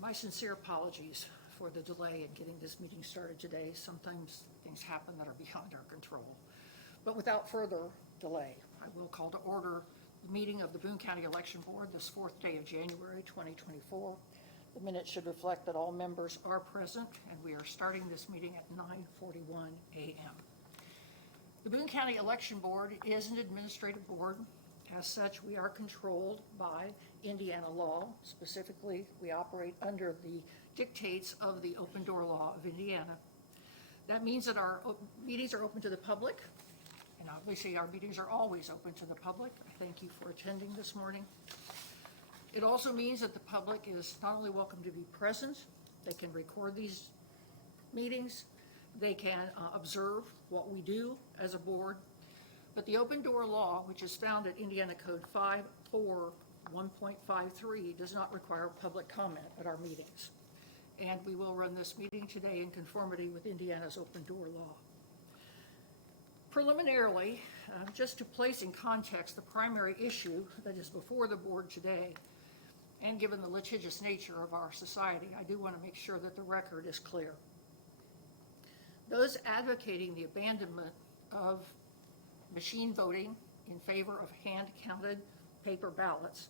My sincere apologies for the delay in getting this meeting started today. Sometimes things happen that are beyond our control. But without further delay, I will call to order the meeting of the Boone County Election Board this fourth day of January 2024. The minutes should reflect that all members are present, and we are starting this meeting at 9:41 a.m. The Boone County Election Board is an administrative board. As such, we are controlled by Indiana law. Specifically, we operate under the dictates of the open door law of Indiana. That means that our meetings are open to the public, and obviously our meetings are always open to the public. I thank you for attending this morning. It also means that the public is not only welcome to be present, they can record these meetings, they can observe what we do as a board. But the open door law, which is found at Indiana Code 541.53, does not require public comment at our meetings. And we will run this meeting today in conformity with Indiana's open door law. Preliminarily, just to place in context the primary issue that is before the board today, and given the litigious nature of our society, I do want to make sure that the record is clear. Those advocating the abandonment of machine voting in favor of hand-counted paper ballots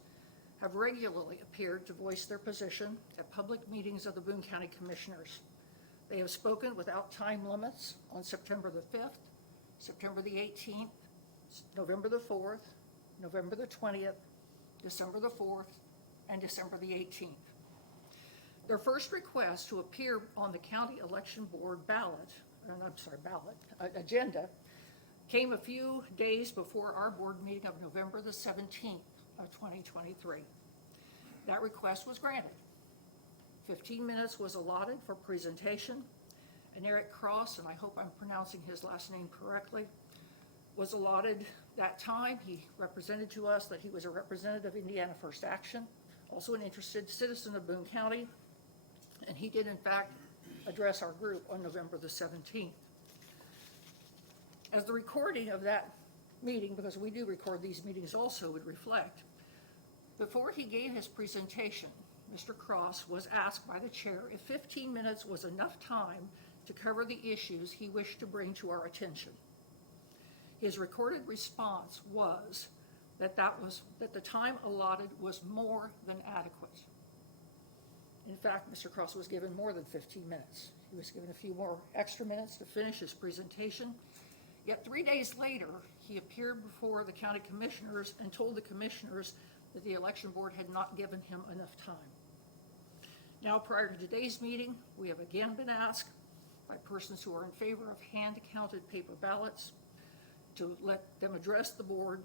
have regularly appeared to voice their position at public meetings of the Boone County Commissioners. They have spoken without time limits on September the 5th, September the 18th, November the 4th, November the 20th, December the 4th, and December the 18th. Their first request to appear on the County Election Board agenda came a few days before our board meeting of November the 17th of 2023. That request was granted. 15 minutes was allotted for presentation, and Eric Cross, and I hope I'm pronouncing his last name correctly, was allotted that time. He represented to us that he was a representative of Indiana First Action, also an interested citizen of Boone County, and he did in fact address our group on November the 17th. As the recording of that meeting, because we do record these meetings also, would reflect, before he gave his presentation, Mr. Cross was asked by the chair if 15 minutes was enough time to cover the issues he wished to bring to our attention. His recorded response was that the time allotted was more than adequate. In fact, Mr. Cross was given more than 15 minutes. He was given a few more extra minutes to finish his presentation. Yet 3 days later, he appeared before the county commissioners and told the commissioners that the election board had not given him enough time. Now, prior to today's meeting, we have again been asked by persons who are in favor of hand-counted paper ballots to let them address the board.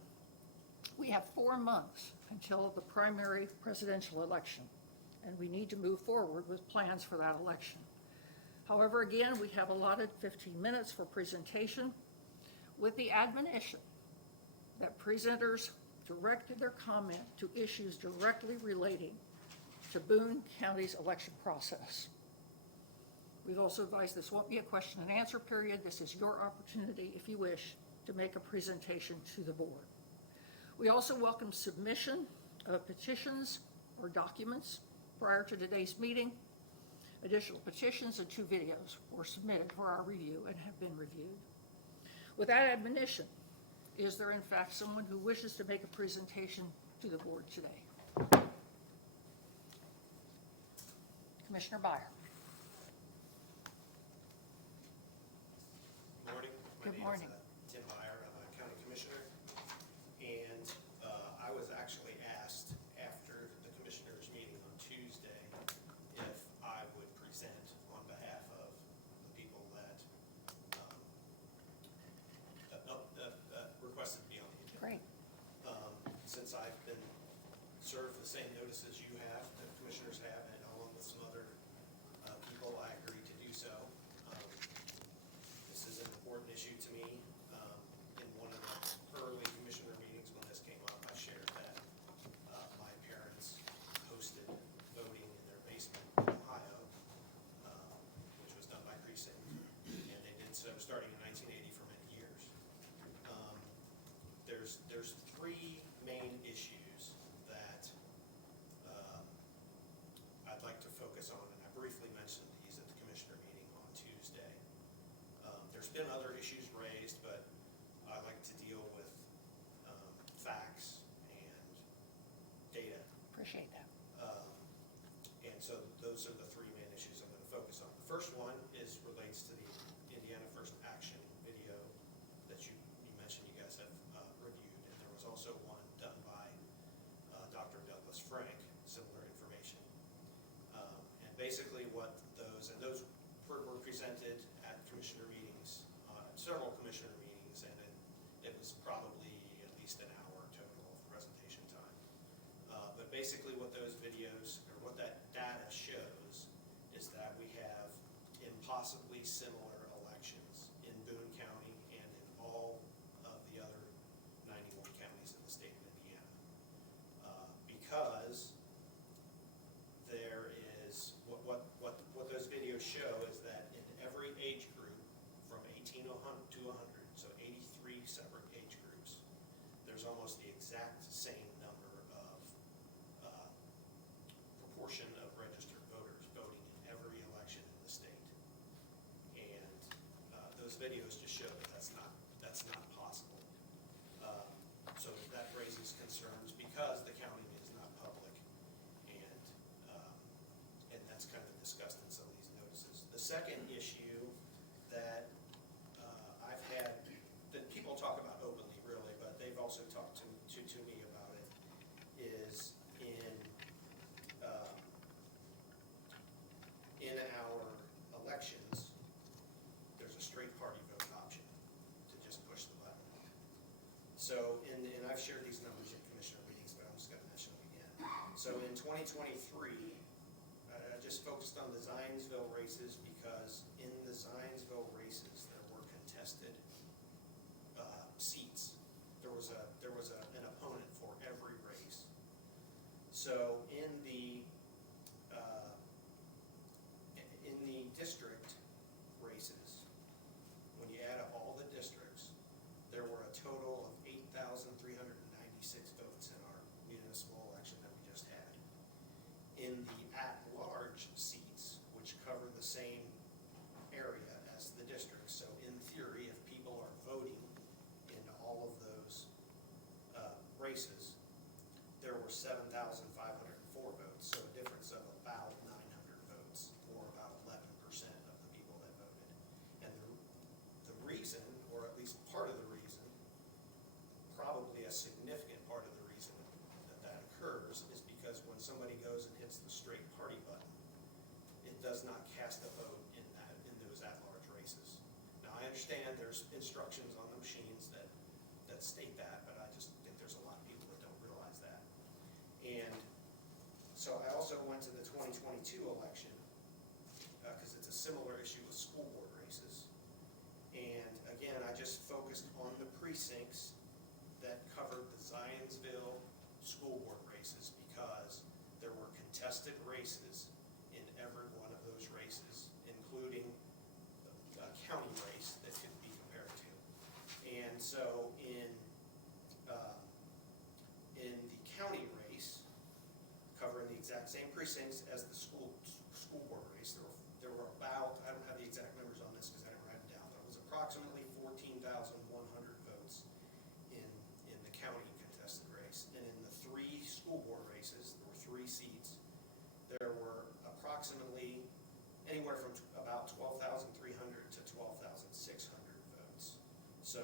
We have 4 months until the primary presidential election, and we need to move forward with plans for that election. However, again, we have allotted 15 minutes for presentation, with the admonition that presenters directed their comment to issues directly relating to Boone County's election process. We've also advised this won't be a question and answer period. This is your opportunity, if you wish, to make a presentation to the board. We also welcome submission of petitions or documents prior to today's meeting. Additional petitions and 2 videos were submitted for our review and have been reviewed. With that admonition, is there in fact someone who wishes to make a presentation to the board today? Commissioner Byer. Good morning. Good morning. My name is Tim Byer. I'm a county commissioner, and I was actually asked after the commissioners' meeting on Tuesday if I would present on behalf of the people that requested to be on the agenda. Great. Since I've been served the same notices you have, the commissioners have, and along with some other people, I agreed to do so. This is an important issue to me. In one of the early commissioner meetings when this came up, I shared that my parents hosted voting in their basement in Ohio, which was done by precinct, and they did so starting in 1980 for many years. There's 3 main issues that I'd like to focus been other issues raised, but I like to deal with facts and data. Appreciate that. And so those are the three main issues I'm going to focus on. The first one relates to the Indiana First Action video that you mentioned you guys have reviewed, and there was also one done by Dr. Douglas Frank, similar information. And basically what those were presented at commissioner meetings, several commissioner meetings, and it was probably at least an hour total of presentation time. But basically what those videos, or what that data shows, is that we have impossibly similar elections in Boone County and in all of the other 91 counties in the state of Indiana. Because there is, what those videos show is that in every age group from 18 to 100, so 83 separate age groups, there's almost the exact same number of proportion of registered voters voting in every election in the state. And those videos just show that that's not possible. So that raises concerns because the counting is not public, and that's kind of discussed in some of these notices. The second issue that I've had, that people talk about openly really, but they've also talked to me about it, is in our elections, there's a straight party vote option to just push the button. So, and I've shared these numbers in commissioner meetings, but I'm just going to mention them again. So in 2023, I just focused on the Zionsville races because in the Zionsville races, there were contested seats. There was an opponent for every race. So in the district races, when you add up all the districts, there were a total of 8,396 votes in our municipal election that we just had. In the at-large seats, which cover the same area as the districts, so in theory, if people are voting in all of those races, there were 7,504 votes, so a difference of about 900 votes, or about 11% of the people that voted. And the reason, or at least part of the reason, probably a significant part of the reason that occurs is because when somebody goes and hits the straight party button, it does not cast a vote in those at-large races. Now, I understand there's instructions on the machines that state that, but I just think there's a lot of people that don't realize that. And so I also went to the 2022 election because it's a similar issue with school board races. And again, I just focused on the precincts that covered the Zionsville school board races because there were contested races in every one of those races, including a county race that could be compared to. And so in the county race, covering the exact same precincts as the school board race, there were about, I don't have the exact numbers on this because I didn't write it down, but it was approximately 14,100 votes in the county contested race. And in the three school board races, there were 3 seats, there were approximately anywhere from about 12,300 to 12,600 votes. So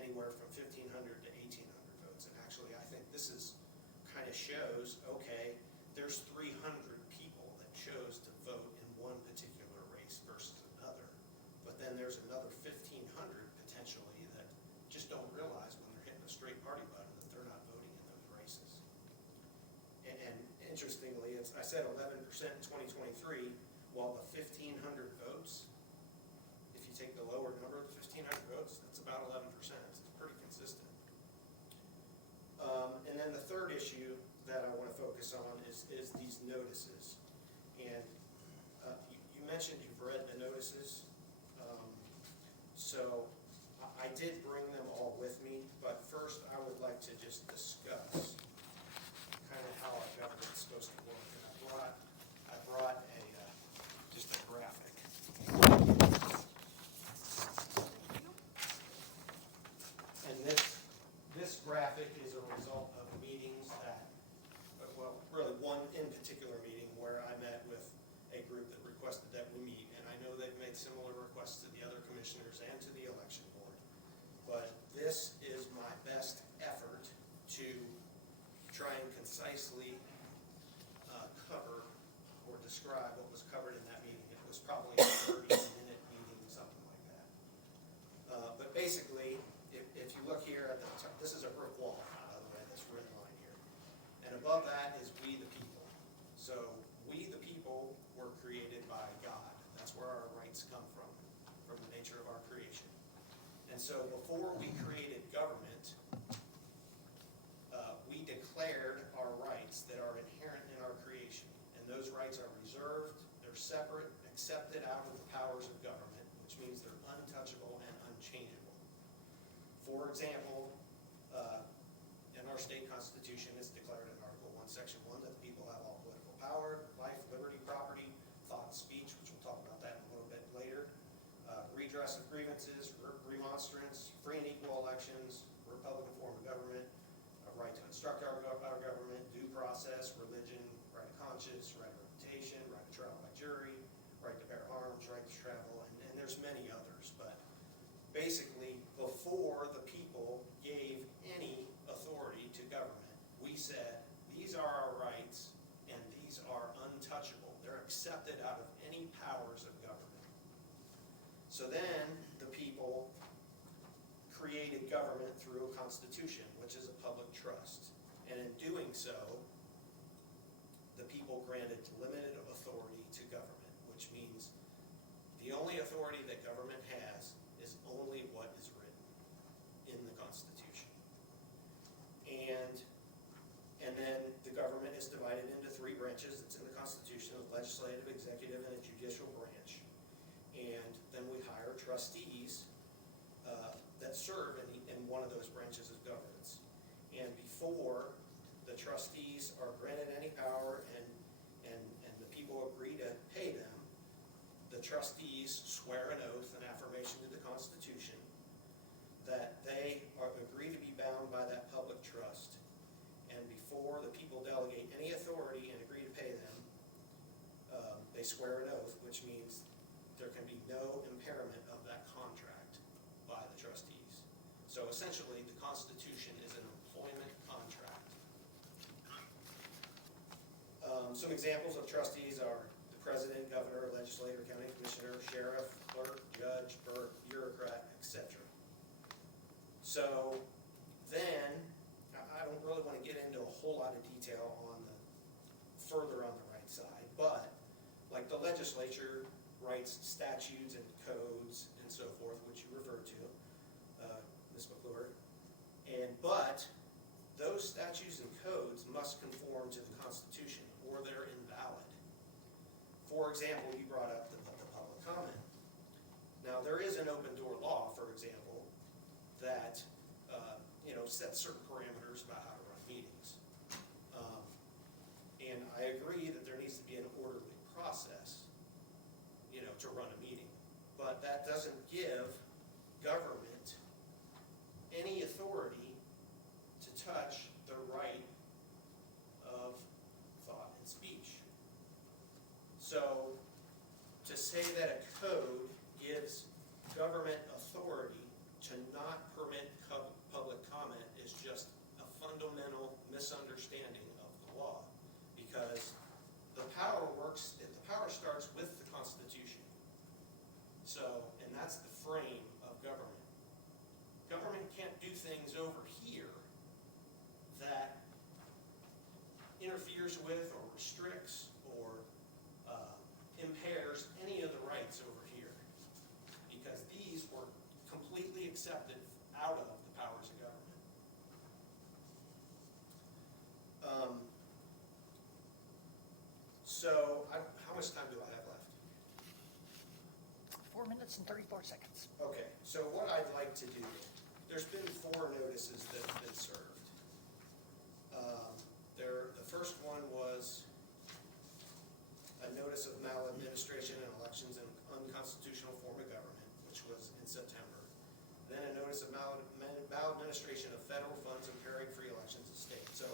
anywhere from 1,500 to 1,800 votes. And actually, I think this kind of shows, okay, there's 300 people that chose to vote in one particular race versus another. But then there's another 1,500 potentially that just don't realize when they're hitting a straight party button that they're not voting in those races. And interestingly, I said 11% in 2023, while the 1,500 votes, if you take the lower number of the 1,500 votes, that's about 11%. It's pretty consistent. And then the third issue that I want to focus on is these notices. And you mentioned you've read the notices. So I did bring them all with me, but first I would like to just discuss kind of how our government's supposed to work. And I brought just a graphic. try and concisely cover or describe what was covered in that meeting. It was probably a 30-minute meeting, something like that. But basically, if you look here at the top, this is a brick wall, by the way, this red line here. And above that is we the people. So we the people were created by God. That's where our rights come from the nature of our creation. And so before we created government, we declared our rights that are inherent in our creation. And those rights are reserved, they're separate, accepted out of the powers of government, which means they're untouchable and unchangeable. For example, in our state constitution, it's declared in Article 1, Section 1, that the people have all political power, life, liberty, property, thought, speech, which we'll talk about that in a little bit later, redress of grievances, remonstrance, free and equal elections, Republican form of government, a right to instruct our government, due process, religion, right of conscience, right of reputation, right to trial by jury, right to bear arms, right to travel, and there's many others. But basically, before the people gave any authority to government, we said, these are our rights and these are untouchable. They're accepted out of any powers of government. So then the people created government through a constitution, which is a public trust. And in doing so, the people granted limited authority to government, which means the only authority that government has is only what is written in the Constitution. And then the government is divided into three branches. It's in the Constitution: the legislative, executive, and a judicial branch. And then we hire trustees that serve in one of those branches of governance. And before the trustees are granted any power and the people agree to pay them, the trustees swear an oath, an affirmation to the Constitution, that they agree to be bound by that public trust. And before the people delegate any authority and agree to pay them, they swear an oath, which means there can be no impairment of that contract by the trustees. So essentially, the Constitution is an employment contract. Some examples of trustees are the president, governor, legislator, county commissioner, sheriff, clerk, judge, bureaucrat, etc. So then, I don't really want to get into a whole lot of detail further on the right side, but like the legislature writes statutes and codes and so forth, which you referred to, Ms. McClure, but those statutes and codes must conform to the Constitution or they're invalid. For example, you brought up the public comment. Now, there is an open door law, for example, that sets certain parameters about how to run meetings. And I agree that there needs to be an orderly process, to run a meeting. But that doesn't give government any authority to touch the right of thought and speech. So to say that a code gives government authority to not permit public comment is just a fundamental misunderstanding of the law, because the power starts with the Constitution. So, and that's the frame of government. Government can't do things over here that interferes with or restricts or impairs any of the rights over here, because these were completely accepted out of the powers of government. How much time do I have left? 4 minutes and 34 seconds. Okay, so what I'd like to do, there's been 4 notices that have been served. The first one was a notice of maladministration in elections and unconstitutional form of government, which was in September. Then a notice of maladministration of federal funds impairing free elections of state. So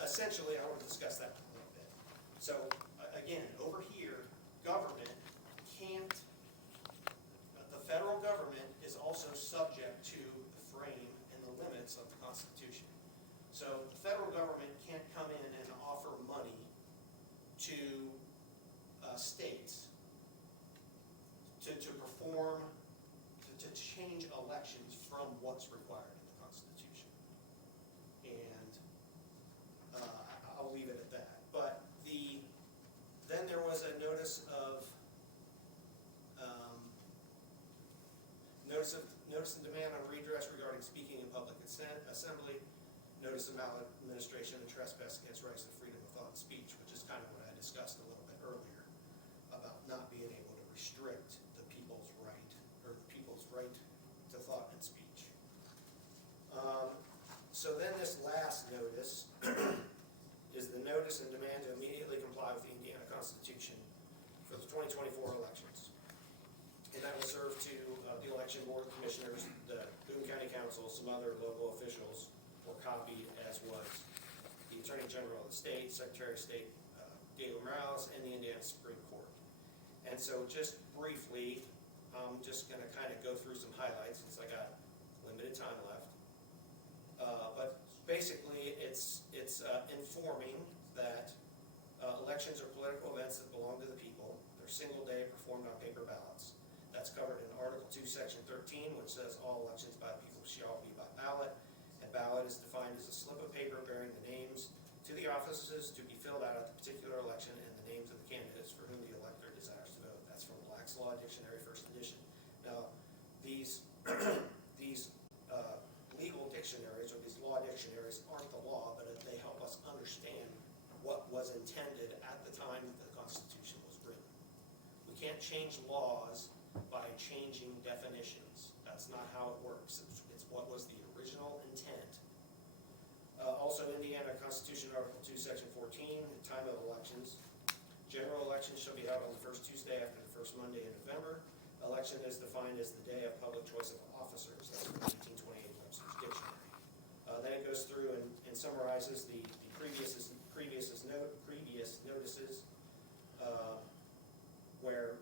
essentially, I want to discuss that a little bit. So again, over here, government can't, the federal government is also subject to the frame and the limits of the Constitution. So the federal from what's required in the Constitution. And I'll leave it at that. But then there was a notice and demand on redress regarding speaking in public assembly, notice of maladministration and trespass against rights to freedom of thought and speech, which is kind of what I discussed a little bit earlier about not being able to restrict the people's right, or the people's right to thought and speech. So then this last notice is the notice and demand to immediately comply with the Indiana Constitution for the 2024 elections. And that will serve to the election board commissioners, the Boone County Council, some other local officials were copied, as was the Attorney General of the state, Secretary of State Diego Morales, and the Indiana Supreme Court. And so just briefly, I'm just going to kind of go through some highlights since I got limited time left. But basically, it's informing that elections are political events that belong to the people. They're single day performed on paper ballots. That's covered in Article 2, Section 13, which says all elections by the people shall be by ballot. A ballot is defined as a slip of paper bearing the names to the offices to be filled out at the particular election and the names of the candidates for whom the elector desires to vote. That's from Black's Law Dictionary, first edition. Now, these legal dictionaries or these law dictionaries aren't the law, but they help us understand what was intended at the time that the Constitution was written. We can't change laws by changing definitions. That's not how it works. It's what was the original intent. Also, Indiana Constitution, Article 2, Section 14, time of elections. General elections shall be held on the first Tuesday after the first Monday in November. Election is defined as the day of public choice of officers. That's from the 1828 Webster's Dictionary. Then it goes through and summarizes the previous notices where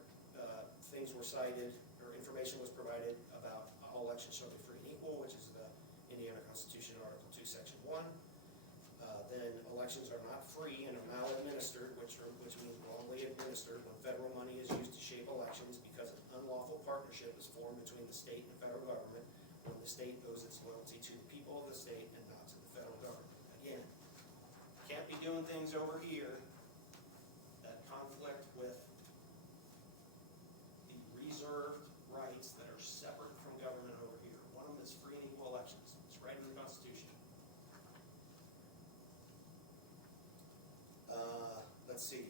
things were cited or information was provided about all elections shall be free and equal, which is the Indiana Constitution, Article 2, Section 1. Then elections are not free and are maladministered, which means wrongly administered when federal money is used to shape elections because an unlawful partnership is formed between the state and federal government when the state owes its loyalty to the people of the state and not to the federal government. Again, can't be doing things over here that conflict with the reserved rights that are separate from government over here. One of them is free and equal elections. It's right in the Constitution. Let's see.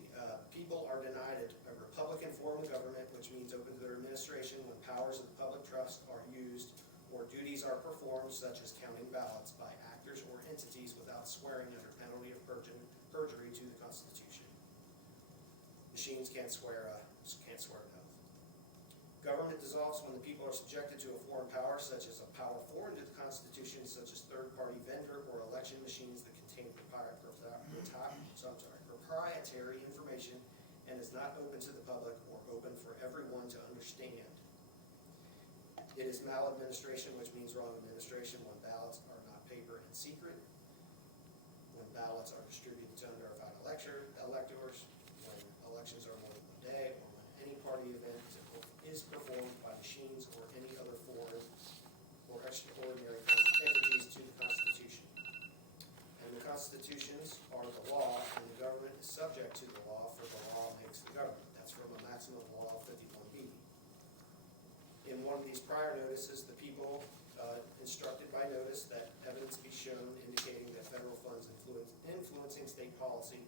People are denied a Republican form of government, which means open to their administration when powers of the public trust are used or duties are performed, such as counting ballots by actors or entities without swearing under penalty of perjury to the Constitution. Machines can't swear an oath. Government dissolves when the people are subjected to a foreign power, such as a power foreign to the Constitution, such as third-party vendor or election machines that contain proprietary information and is not open to the public or open for everyone to understand. It is maladministration, which means wrong administration when ballots are not paper and secret, when ballots are distributed to unverified electors, when elections are more than one day, or when any party event is performed by machines or any other foreign or extraordinary entities to the Constitution. And the constitutions are the law, and the government is subject to the law, for the law makes the government. That's from a maximum law 51B. In one of these prior notices, the people instructed by notice that evidence be shown indicating that federal funds influencing state policy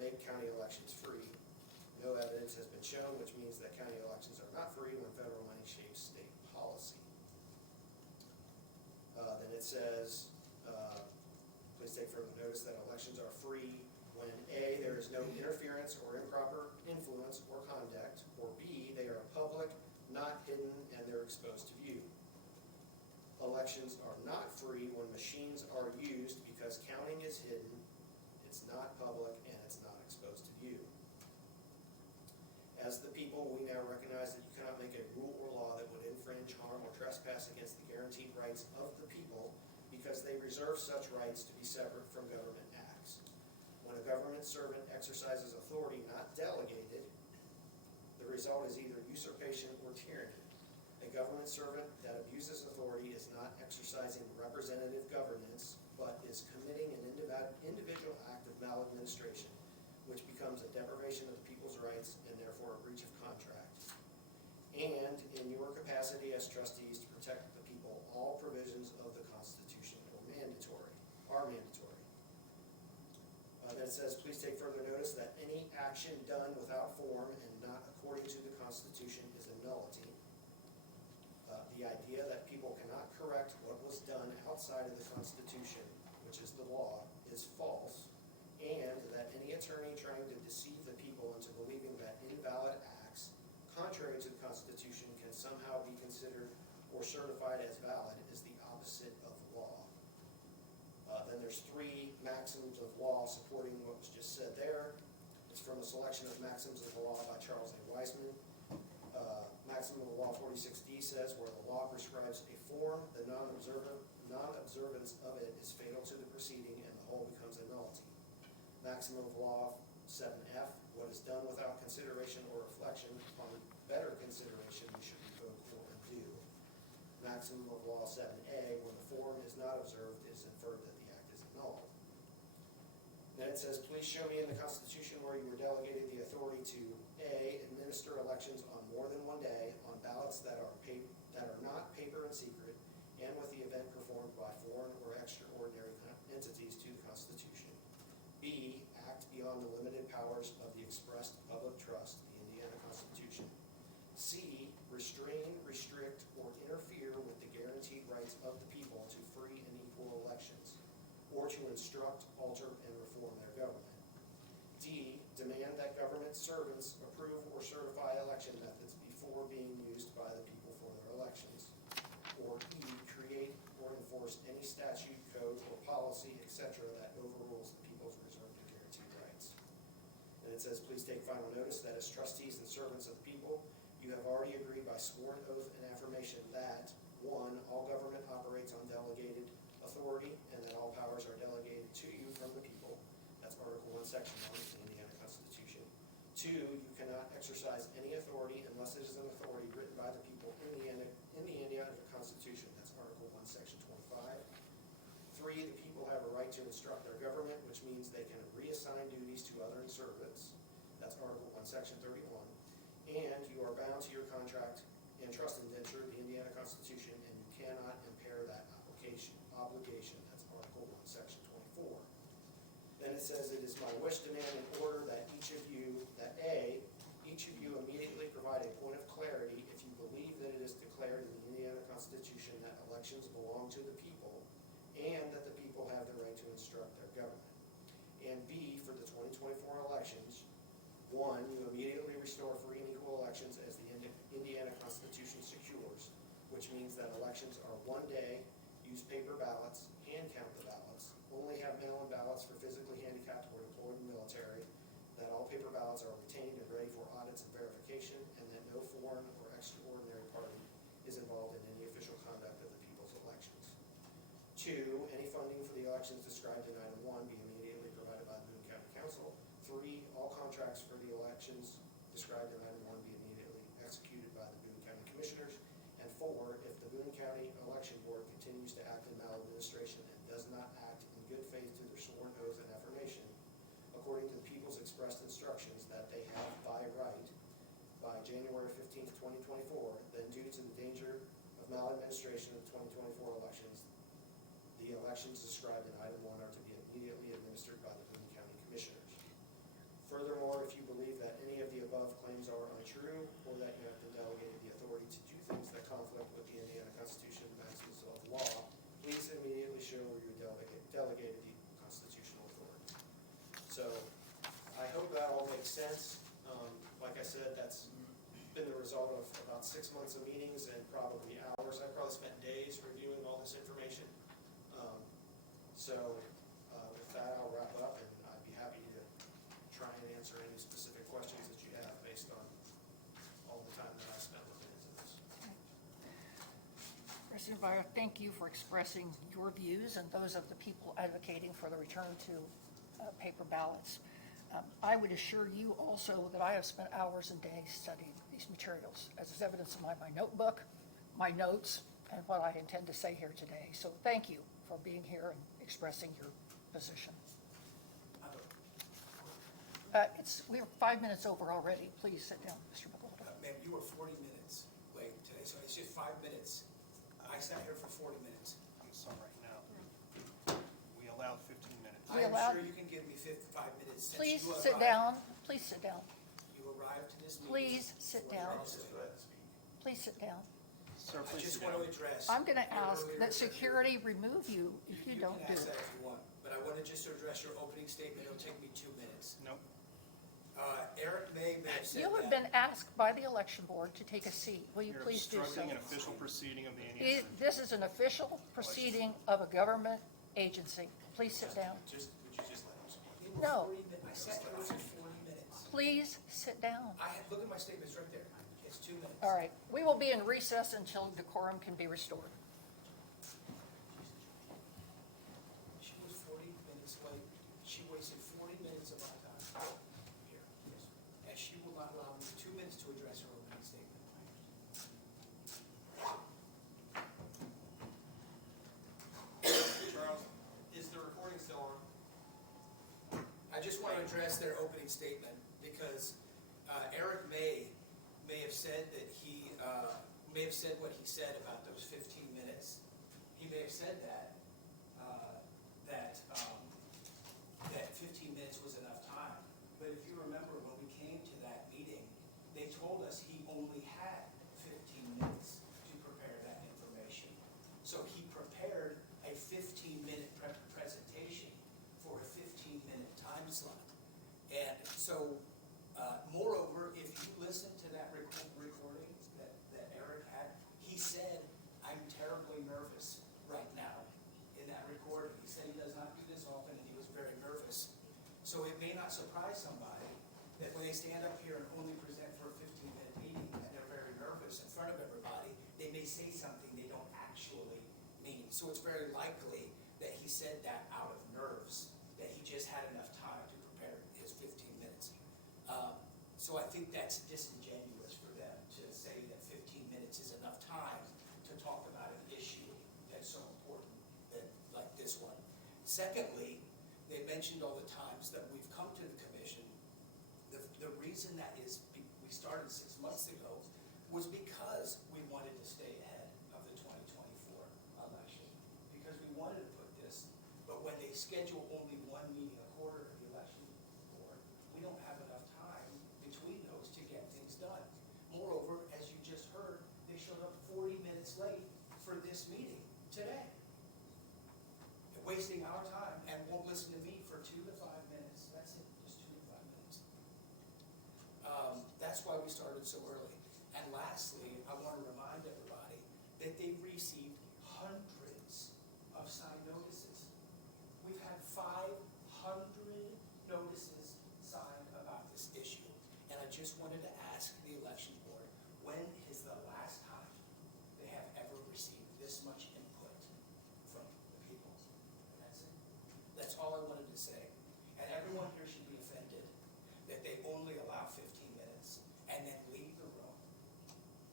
make county elections free. No evidence has been shown, which means that county elections are not free when federal money shapes state policy. Then it says, please take further notice that elections are free when A, there is no interference or improper influence or conduct, or B, they are public, not hidden, and they're exposed to view. Elections are not free when machines are used because counting is hidden, it's not public, and it's not exposed to view. As the people, we now recognize that you cannot make a rule or law that would infringe, harm, or trespass against the guaranteed rights of the people because they reserve such rights to be separate from government acts. When a government servant exercises authority not delegated, the result is either usurpation or tyranny. A government servant that abuses authority is not exercising representative governance, but is committing an individual act of maladministration, which becomes a deprivation of the people's rights and therefore a breach of contract. And in your capacity as trustees to protect the people, all provisions of the Constitution are mandatory. Then it says, please take further notice that any action done without form and not according to the Constitution is a nullity. The idea that people cannot correct what was done outside of the Constitution, which is the law, is false, and that any attorney trying to deceive the people into believing that invalid acts contrary to the Constitution can somehow be considered or certified as valid is the opposite of law. Then there's 3 maxims of law supporting what was just said there. It's from a selection of maxims of the law by Charles A. Wiseman. Maximum of law 46D says, where the law prescribes a form, the non-observance of it is fatal to the proceeding and the whole becomes a nullity. Maximum of law 7F, what is done without consideration or reflection upon better consideration should be revoked or undue. Maximum of law 7A, when the form is not observed, it is inferred that the act is annulled. Then it says, please show me in the Constitution where you were delegated the authority to A, administer elections on more than one day on ballots that are not paper and secret, and with the event performed by foreign or extraordinary entities to the Constitution. B, act beyond the limited powers of the expressed public trust, the Indiana Constitution. C, restrain, restrict, or interfere with the guaranteed rights of the people to free and equal elections, or to instruct, alter, and reform their government. D, demand that government servants approve or certify election methods before being used by the people for their elections. Or E, create or enforce any statute, code, or policy, etc. that overrules the people's reserved and guaranteed rights. And it says, please take final notice that as trustees and servants of the people, you have already agreed by sworn oath and affirmation that 1, all government operates on delegated authority and that all powers are delegated to you from the people. That's Article 1, Section 1 of the Indiana Constitution. 2, you cannot exercise any authority unless it is an authority written by the people in the Indiana Constitution. That's Article 1, Section 25. 3, the people have a right to instruct their government, which means they can reassign duties to other servants. That's Article 1, Section 31. And you are bound to your contract and trust indenture, the Indiana Constitution, and you cannot impair that obligation. That's Article 1, Section 24. Then it says, it is my wish, demand, and order that each of you immediately provide a point of clarity if you believe that it is declared in the Indiana Constitution that elections belong to the people and that the people have the right to instruct their government. And B, for the 2024 elections, 1, you immediately restore free and equal elections as the Indiana Constitution secures, which means that elections are 1 day, use paper ballots, hand count the ballots, only have mail-in ballots for physically handicapped or deployed military, that all paper ballots are retained and ready for audits and verification, and that no foreign or extraordinary party is involved in any official conduct of the people's elections. 2, any funding for the elections described in item 1 be immediately provided by the Boone County Council. 3, all contracts for the elections described in item 1 be immediately executed by the Boone County Commissioners. And 4, if the Boone County Election Board continues to act in maladministration and does not act in good faith to their sworn oath and affirmation, according to the people's expressed instructions that they have by right by January 15th, 2024, then due to the danger of maladministration of the 2024 elections, the elections described in item 1 are to be immediately administered by the Boone County Commissioners. Furthermore, if you believe that any of the above claims are untrue or that you have been delegated the authority to do things that conflict with the Indiana Constitution and maxims of law, please immediately show where you delegated the constitutional authority. So I hope that all makes sense. Like I said, that's been the result of about 6 months of meetings and probably hours. I probably spent days reviewing all this information. With that, I'll wrap up, and I'd be happy to try and answer any specific questions that you have based on all the time that I spent looking into this. President Byer, thank you for expressing your views and those of the people advocating for the return to paper ballots. I would assure you also that I have spent hours and days studying these materials, as is evidence of my notebook, my notes and what I intend to say here today. So thank you for being here and expressing your position. We're 5 minutes over already. Please sit down, Mr. McGolden. Ma'am, you were 40 minutes late today, so it's just 5 minutes. I sat here for 40 minutes. I'm sorry, no. We allowed 15 minutes. We I am allowed- sure you can give me 5 minutes since Please you sit arrived. down. Please sit down. You arrived to this meeting. Please sit 40 down. minutes ago. Please sit down. Sir, I please just sit want down. to address. I'm going to your ask earlier- that security remove you if you don't do can ask that it. if you want, but I want to just address your opening statement. It'll take me 2 minutes. Nope. Eric may have said You have that. been asked by the election board to take a seat. Will you You're please do so? obstructing an official proceeding of the annual. This is an official proceeding of a government agency. Please sit down. Would you just let him speak? It was No. 40 min- I sat here for 40 minutes. Please sit down. Look at my statements right there. It's 2 minutes. All right, we will be in recess until decorum can be restored. She was 40 minutes late. She wasted 40 minutes of my time here. Yes. And she will not allow me 2 minutes to address her opening statement. Charles, is the recording still on? I just want to address their opening statement because Eric may have said that he may have said what he said about those 15 minutes. He may have said that that 15 minutes was enough time. But if you remember when we came to that meeting, they told us he only had 15 minutes to prepare that information. So he prepared a 15-minute presentation for a 15-minute time slot. And so, moreover, if you listen to that recording that Eric had, he said, "I'm terribly nervous right now," in that recording. He said he does not do this often, and he was very nervous. So it may not surprise somebody that when they stand up here and only present for a 15-minute meeting, and they're very nervous in front of everybody, they may say something they don't actually mean. So it's very likely that he said that out of nerves, that he just had enough time to prepare his 15 minutes. So I think that's disingenuous for them to say that 15 minutes is enough time to talk about an issue that's so important like this one. Secondly, they mentioned all the times that we've come to the commission. The reason that is, we started 6 months ago, was because we wanted to stay ahead of the 2024 election. Because we wanted to put this, but when they schedule only one meeting a quarter of the election board, we don't have enough time between those to get things done. Moreover, as you just heard, they showed up 40 minutes late for this meeting today. Wasting our time and won't listen to me for 2 to 5 minutes. That's it, just 2 to 5 minutes. That's why we started so early. And lastly, I want to remind everybody that they received hundreds of signed notices. We've had 500 notices signed about this issue. And I just wanted to ask the election board, when is the last time they have ever received this much input from the people? And that's it. That's all I wanted to say. And everyone here should be offended that they only allow 15 minutes and then leave the room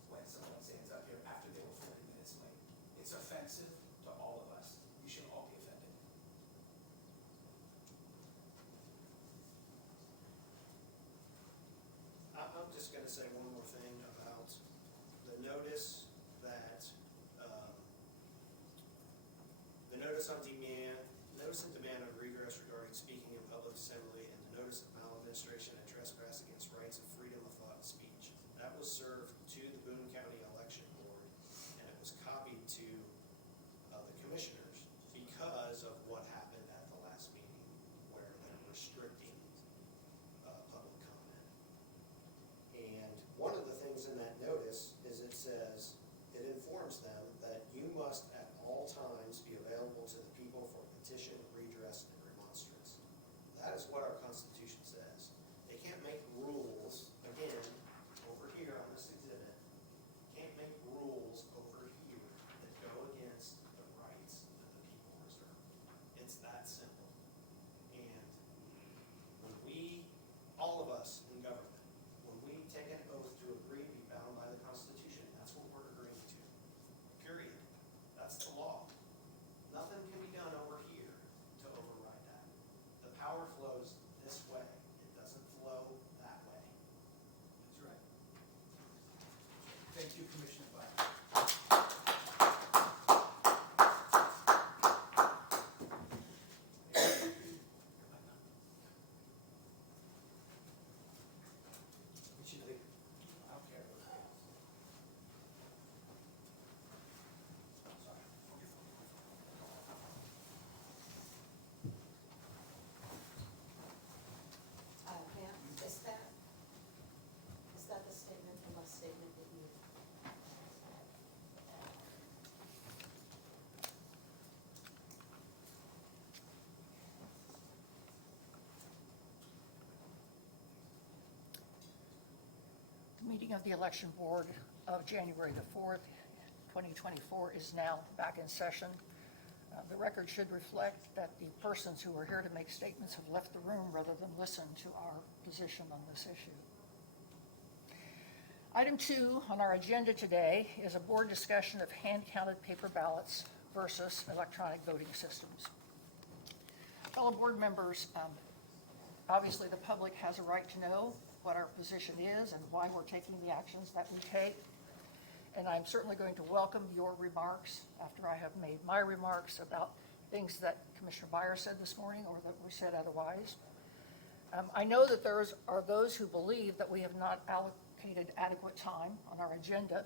when someone stands up here after they were 40 minutes late. It's offensive to all of us. You should all be offended. I'm just gonna say one more thing about the notice that, the notice on demand, notice and demand of regress regarding speaking in public assembly, and the notice of maladministration and trespass against rights of freedom of thought and speech. That was served to the Boone County Election Board, and it was copied to the commissioners because of what happened at the last meeting where they're restricting public comment. And one of the things in that notice is it says, it informs them that you must at all times be available to the people meeting of the Election Board of January the 4th, 2024 is now back in session. The record should reflect that the persons who are here to make statements have left the room rather than listen to our position on this issue. Item 2 on our agenda today is a board discussion of hand-counted paper ballots versus electronic voting systems. Fellow board members, obviously the public has a right to know what our position is and why we're taking the actions that we take. And I'm certainly going to welcome your remarks after I have made my remarks about things that Commissioner Byer said this morning or that were said otherwise. I know that there are those who believe that we have not allocated adequate time on our agenda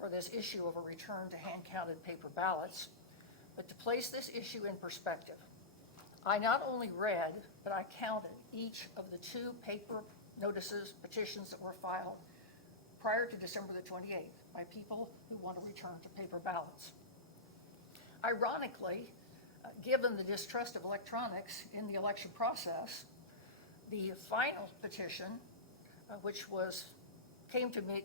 for this issue of a return to hand-counted paper ballots. But to place this issue in perspective, I not only read, but I counted each of the 2 paper notices, petitions that were filed prior to December the 28th by people who want to return to paper ballots. Ironically, given the distrust of electronics in the election process, the final petition, which came to me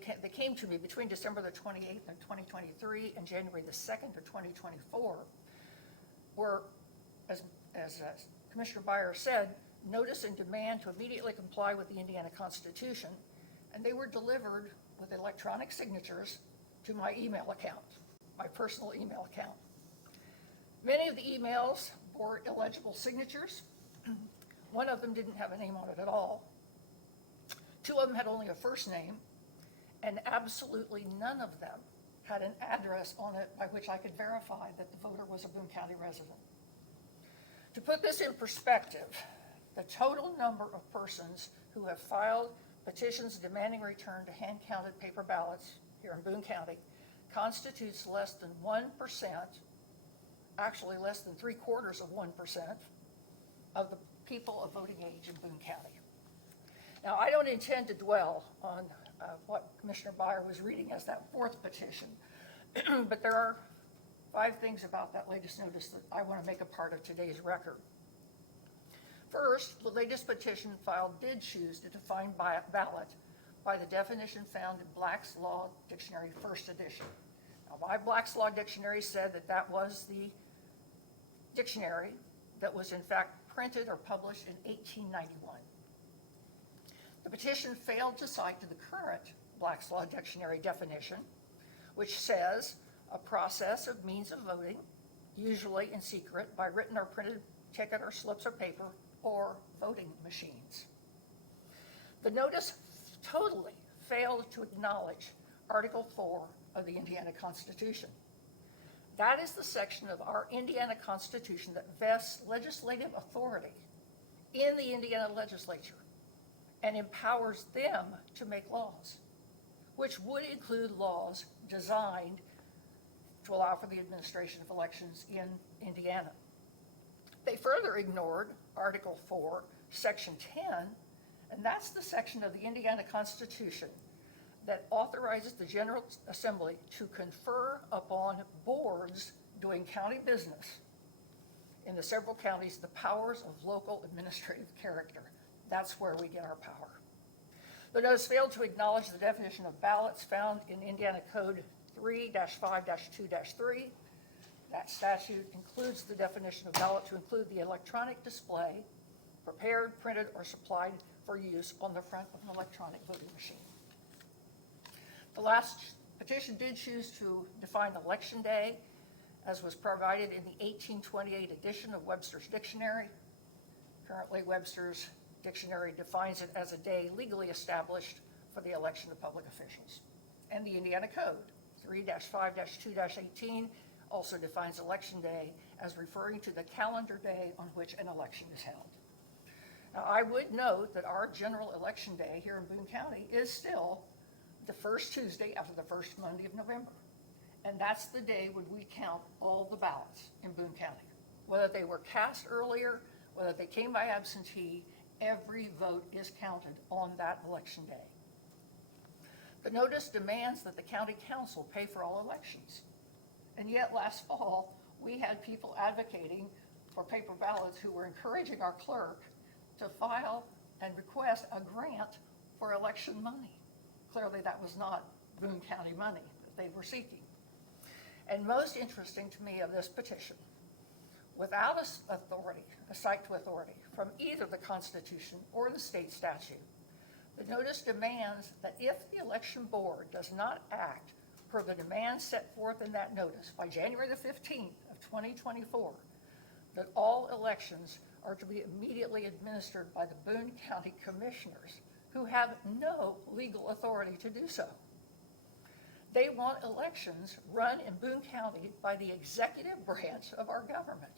between December the 28th of 2023 and January the 2nd of 2024, were, as Commissioner Byer said, notice and demand to immediately comply with the Indiana Constitution, and they were delivered with electronic signatures to my email account, my personal email account. Many of the emails bore illegible signatures. One of them didn't have a name on it at all. 2 of them had only a first name, and absolutely none of them had an address on it by which I could verify that the voter was a Boone County resident. To put this in perspective, the total number of persons who have filed petitions demanding return to hand-counted paper ballots here in Boone County constitutes less than 1%, actually less than 0.75% of the people of voting age in Boone County. Now, I don't intend to dwell on what Commissioner Byer was reading as that 4th petition, but there are 5 things about that latest notice that I want to make a part of today's record. First, the latest petition filed did choose to define ballot by the definition found in Black's Law Dictionary, first edition. Now, my Black's Law Dictionary said that that was the dictionary that was in fact printed or published in 1891. The petition failed to cite to the current Black's Law Dictionary definition, which says a process of means of voting, usually in secret by written or printed ticket or slips of paper or voting machines. The notice totally failed to acknowledge Article 4 of the Indiana Constitution. That is the section of our Indiana Constitution that vests legislative authority in the Indiana legislature and empowers them to make laws, which would include laws designed to allow for the administration of elections in Indiana. They further ignored Article 4, Section 10, and that's the section of the Indiana Constitution that authorizes the General Assembly to confer upon boards doing county business in the several counties the powers of local administrative character. That's where we get our power. The notice failed to acknowledge the definition of ballots found in Indiana Code 3-5-2-3. That statute includes the definition of ballot to include the electronic display prepared, printed, or supplied for use on the front of an electronic voting machine. The last petition did choose to define Election Day as was provided in the 1828 edition of Webster's Dictionary. Currently, Webster's Dictionary defines it as a day legally established for the election of public officials. And the Indiana Code 3-5-2-18 also defines Election Day as referring to the calendar day on which an election is held. Now, I would note that our general election day here in Boone County is still the first Tuesday after the first Monday of November. And that's the day when we count all the ballots in Boone County. Whether they were cast earlier, whether they came by absentee, every vote is counted on that election day. The notice demands that the county council pay for all elections. And yet last fall, we had people advocating for paper ballots who were encouraging our clerk to file and request a grant for election money. clearly that was not Boone County money that they were seeking. And most interesting to me of this petition, without a cite to authority from either the Constitution or the state statute, the notice demands that if the election board does not act per the demands set forth in that notice by January the 15th of 2024, that all elections are to be immediately administered by the Boone County Commissioners, who have no legal authority to do so. They want elections run in Boone County by the executive branch of our government.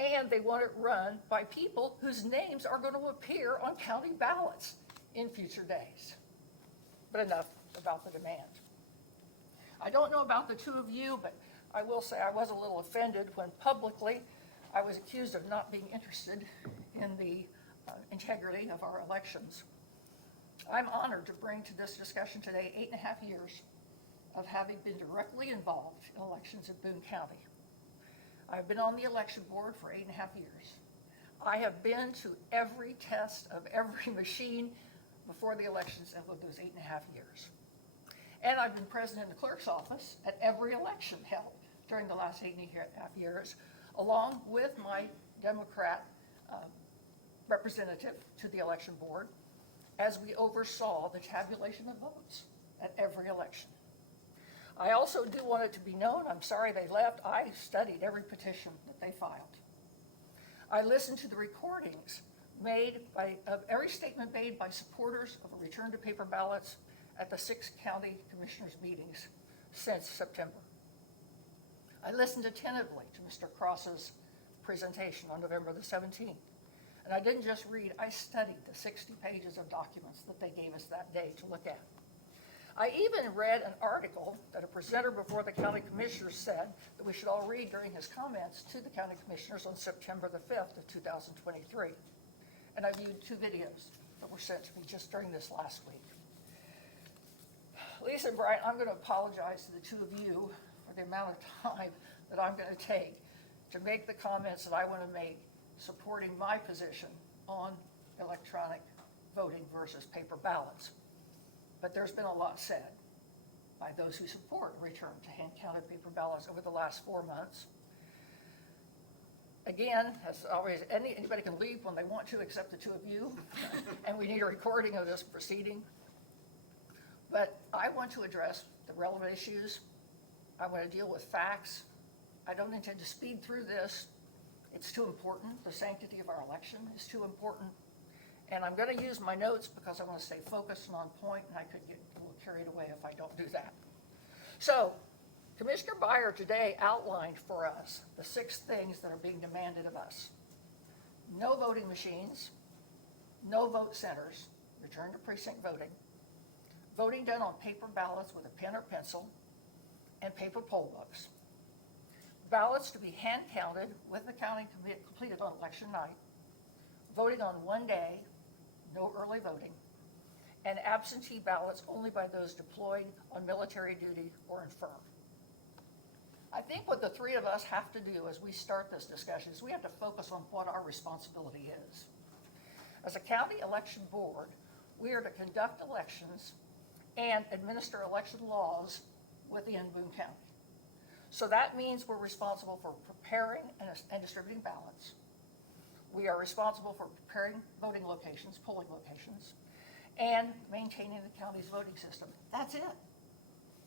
And they want it run by people whose names are going to appear on county ballots in future days. But enough about the demand. I don't know about the two of you, but I will say I was a little offended when publicly I was accused of not being interested in the integrity of our elections. I'm honored to bring to this discussion today 8.5 years of having been directly involved in elections in Boone County. I've been on the election board for 8.5 years. I have been to every test of every machine before the elections of those 8.5 years. And I've been president of the clerk's office at every election held during the last 8.5 years, along with my Democrat representative to the election board, as we oversaw the tabulation of votes at every election. I also do want it to be known, I'm sorry they left, I studied every petition that they filed. I listened to the recordings of every statement made by supporters of a return to paper ballots at the 6 county commissioners' meetings since September. I listened attentively to Mr. Cross's presentation on November the 17th. And I didn't just read, I studied the 60 pages of documents that they gave us that day to look at. I even read an article that a presenter before the county commissioners said that we should all read during his comments to the county commissioners on September the 5th of 2023. And I viewed 2 videos that were sent to me just during this last week. Lisa and Brian, I'm going to apologize to the two of you for the amount of time that I'm going to take to make the comments that I want to make supporting my position on electronic voting versus paper ballots. But there's been a lot said by those who support a return to hand-counted paper ballots over the last 4 months. Again, as always, anybody can leave when they want to except the two of you, and we need a recording of this proceeding. But I want to address the relevant issues. I want to deal with facts. I don't intend to speed through this. It's too important. The sanctity of our election is too important. And I'm going to use my notes because I want to stay focused and on point, and I could get a little carried away if I don't do that. So, Commissioner Beyer today outlined for us the 6 things that are being demanded of us. No voting machines, no vote centers, return to precinct voting, voting done on paper ballots with a pen or pencil, and paper poll books. Ballots to be hand counted with the counting completed on election night, voting on one day, no early voting, and absentee ballots only by those deployed on military duty or infirm. I think what the 3 of us have to do as we start this discussion is we have to focus on what our responsibility is. As a county election board, we are to conduct elections and administer election laws within Boone County. So that means we're responsible for preparing and distributing ballots. We are responsible for preparing voting locations, polling locations, and maintaining the county's voting system. That's it.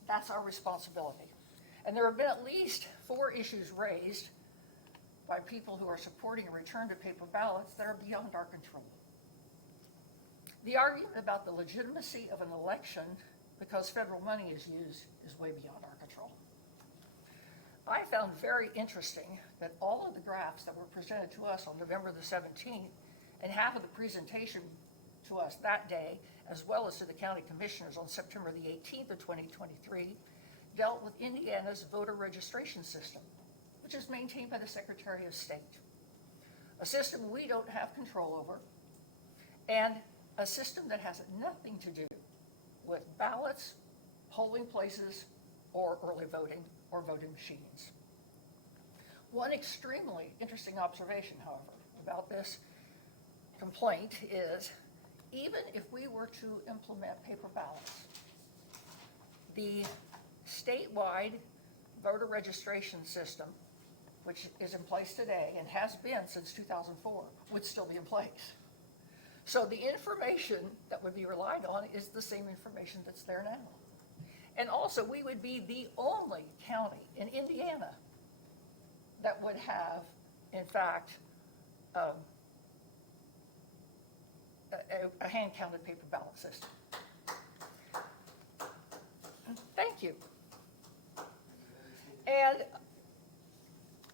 That's our responsibility. And there have been at least 4 issues raised by people who are supporting a return to paper ballots that are beyond our control. The argument about the legitimacy of an election because federal money is used is way beyond our control. I found very interesting that all of the graphs that were presented to us on November the 17th and half of the presentation to us that day, as well as to the county commissioners on September the 18th of 2023, dealt with Indiana's voter registration system, which is maintained by the Secretary of State. A system we don't have control over, and a system that has nothing to do with ballots, polling places, or early voting, or voting machines. One extremely interesting observation, however, about this complaint is even if we were to implement paper ballots, the statewide voter registration system, which is in place today and has been since 2004, would still be in place. So the information that would be relied on is the same information that's there now. And also, we would be the only county in Indiana that would have, in fact, a hand-counted paper ballot system. Thank you. And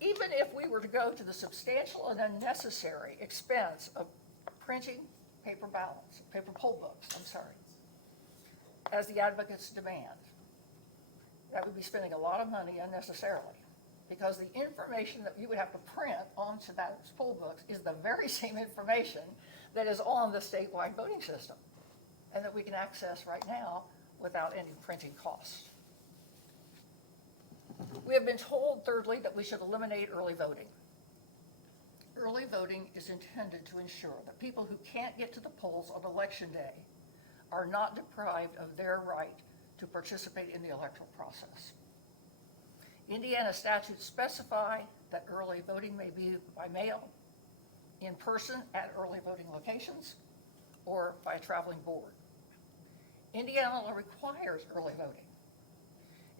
even if we were to go to the substantial and unnecessary expense of printing paper ballots, paper poll books, as the advocates demand, that would be spending a lot of money unnecessarily, because the information that you would have to print onto those poll books is the very same information that is on the statewide voting system, and that we can access right now without any printing cost. We have been told, thirdly, that we should eliminate early voting. Early voting is intended to ensure that people who can't get to the polls on election day are not deprived of their right to participate in the electoral process. Indiana statutes specify that early voting may be by mail, in person at early voting locations, or by a traveling board. Indiana law requires early voting.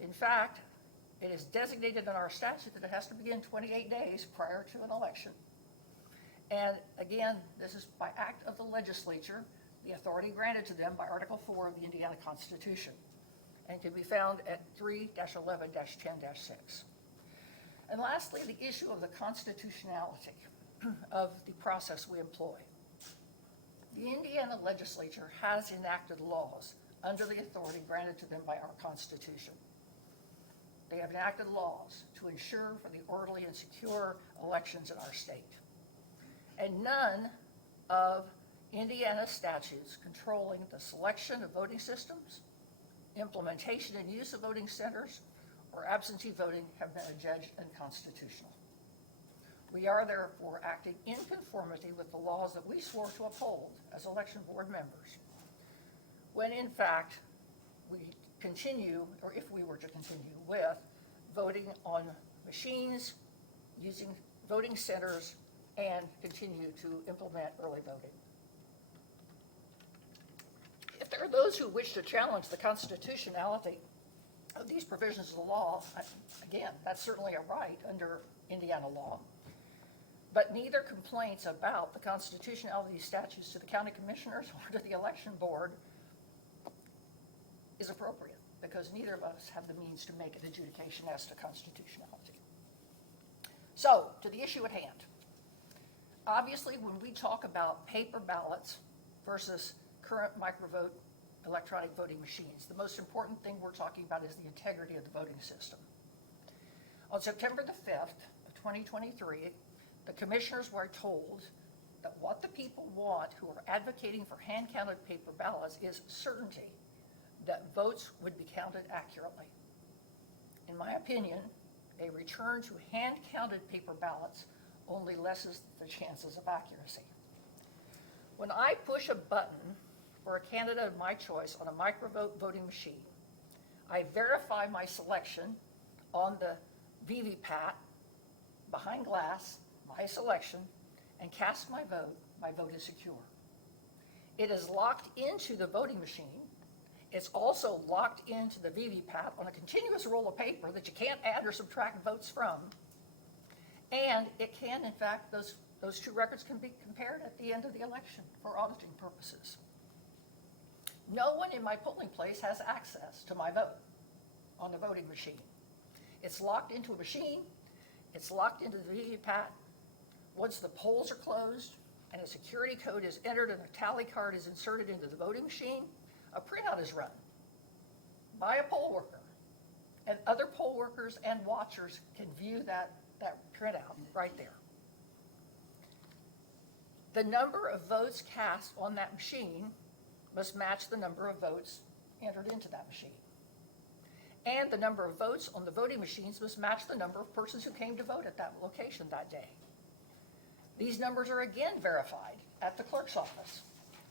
In fact, it is designated in our statute that it has to begin 28 days prior to an election. And again, this is by act of the legislature, the authority granted to them by Article 4 of the Indiana Constitution, and can be found at 3-11-10-6. And lastly, the issue of the constitutionality of the process we employ. The Indiana legislature has enacted laws under the authority granted to them by our Constitution. They have enacted laws to ensure for the orderly and secure elections in our state. And none of Indiana statutes controlling the selection of voting systems, implementation and use of voting centers, or absentee voting have been adjudged unconstitutional. We are therefore acting in conformity with the laws that we swore to uphold as election board members, when in fact we continue, or if we were to continue, with voting on machines, using voting centers, and continue to implement early voting. If there are those who wish to challenge the constitutionality of these provisions of the law, again, that's certainly a right under Indiana law. But neither complaints about the constitutionality of these statutes to the county commissioners or to the election board is appropriate, because neither of us have the means to make an adjudication as to constitutionality. So, to the issue at hand. Obviously, when we talk about paper ballots versus current microvote electronic voting machines, the most important thing we're talking about is the integrity of the voting system. On September the 5th of 2023, the commissioners were told that what the people want who are advocating for hand-counted paper ballots is certainty that votes would be counted accurately. In my opinion, a return to hand-counted paper ballots only lessens the chances of accuracy. When I push a button for a candidate of my choice on a microvote voting machine, I verify my selection on the VVPAT behind glass, my selection, and cast my vote. My vote is secure. It is locked into the voting machine. It's also locked into the VVPAT on a continuous roll of paper that you can't add or subtract votes from. And it can, in fact, those two records can be compared at the end of the election for auditing purposes. No one in my polling place has access to my vote on the voting machine. It's locked into a machine. It's locked into the VVPAT. Once the polls are closed and a security code is entered and a tally card is inserted into the voting machine, a printout is run by a poll worker, and other poll workers and watchers can view that printout right there. The number of votes cast on that machine must match the number of votes entered into that machine. And the number of votes on the voting machines must match the number of persons who came to vote at that location that day. These numbers are again verified at the clerk's office.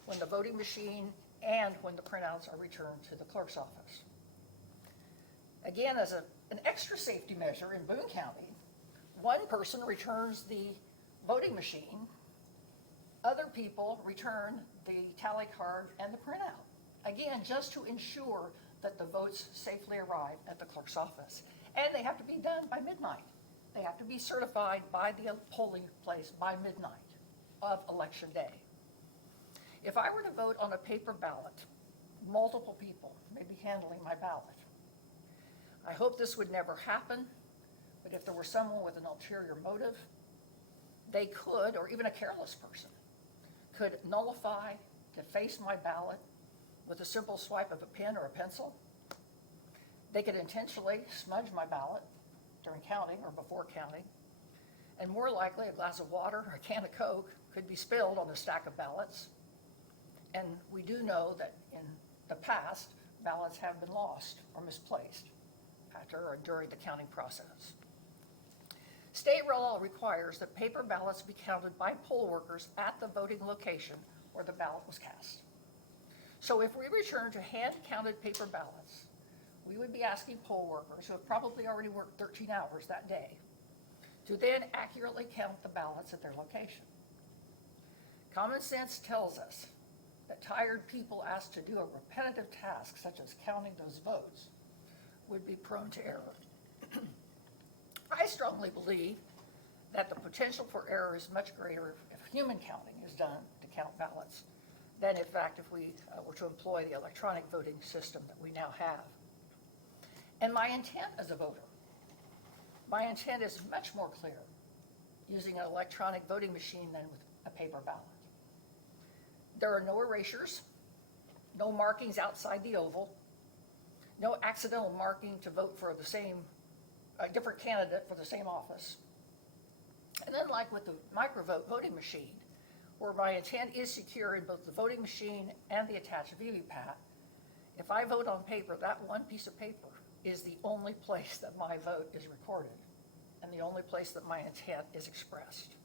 when the voting machine and when the printouts are returned to the clerk's office. Again, as an extra safety measure in Boone County, one person returns the voting machine, other people return the tally card and the printout. Again, just to ensure that the votes safely arrive at the clerk's office. And they have to be done by midnight. They have to be certified by the polling place by midnight of election day. If I were to vote on a paper ballot, multiple people may be handling my ballot. I hope this would never happen, but if there were someone with an ulterior motive, they could, or even a careless person, could nullify, deface my ballot with a simple swipe of a pen or a pencil. They could intentionally smudge my ballot during counting or before counting, and more likely a glass of water or a can of Coke could be spilled on a stack of ballots. And we do know that in the past, ballots have been lost or misplaced after or during the counting process. State law requires that paper ballots be counted by poll workers at the voting location where the ballot was cast. So if we return to hand-counted paper ballots, we would be asking poll workers, who have probably already worked 13 hours that day, to then accurately count the ballots at their location. Common sense tells us that tired people asked to do a repetitive task, such as counting those votes, would be prone to error. I strongly believe that the potential for error is much greater if human counting is done to count ballots than, in fact, if we were to employ the electronic voting system that we now have. And my intent as a voter, my intent is much more clear using an electronic voting machine than with a paper ballot. There are no erasures, no markings outside the oval, no accidental marking to vote for the same, a different candidate for the same office. And unlike with the microvote voting machine, where my intent is secure in both the voting machine and the attached VVPAT, if I vote on paper, that one piece of paper is the only place that my vote is recorded and the only place that my intent is expressed.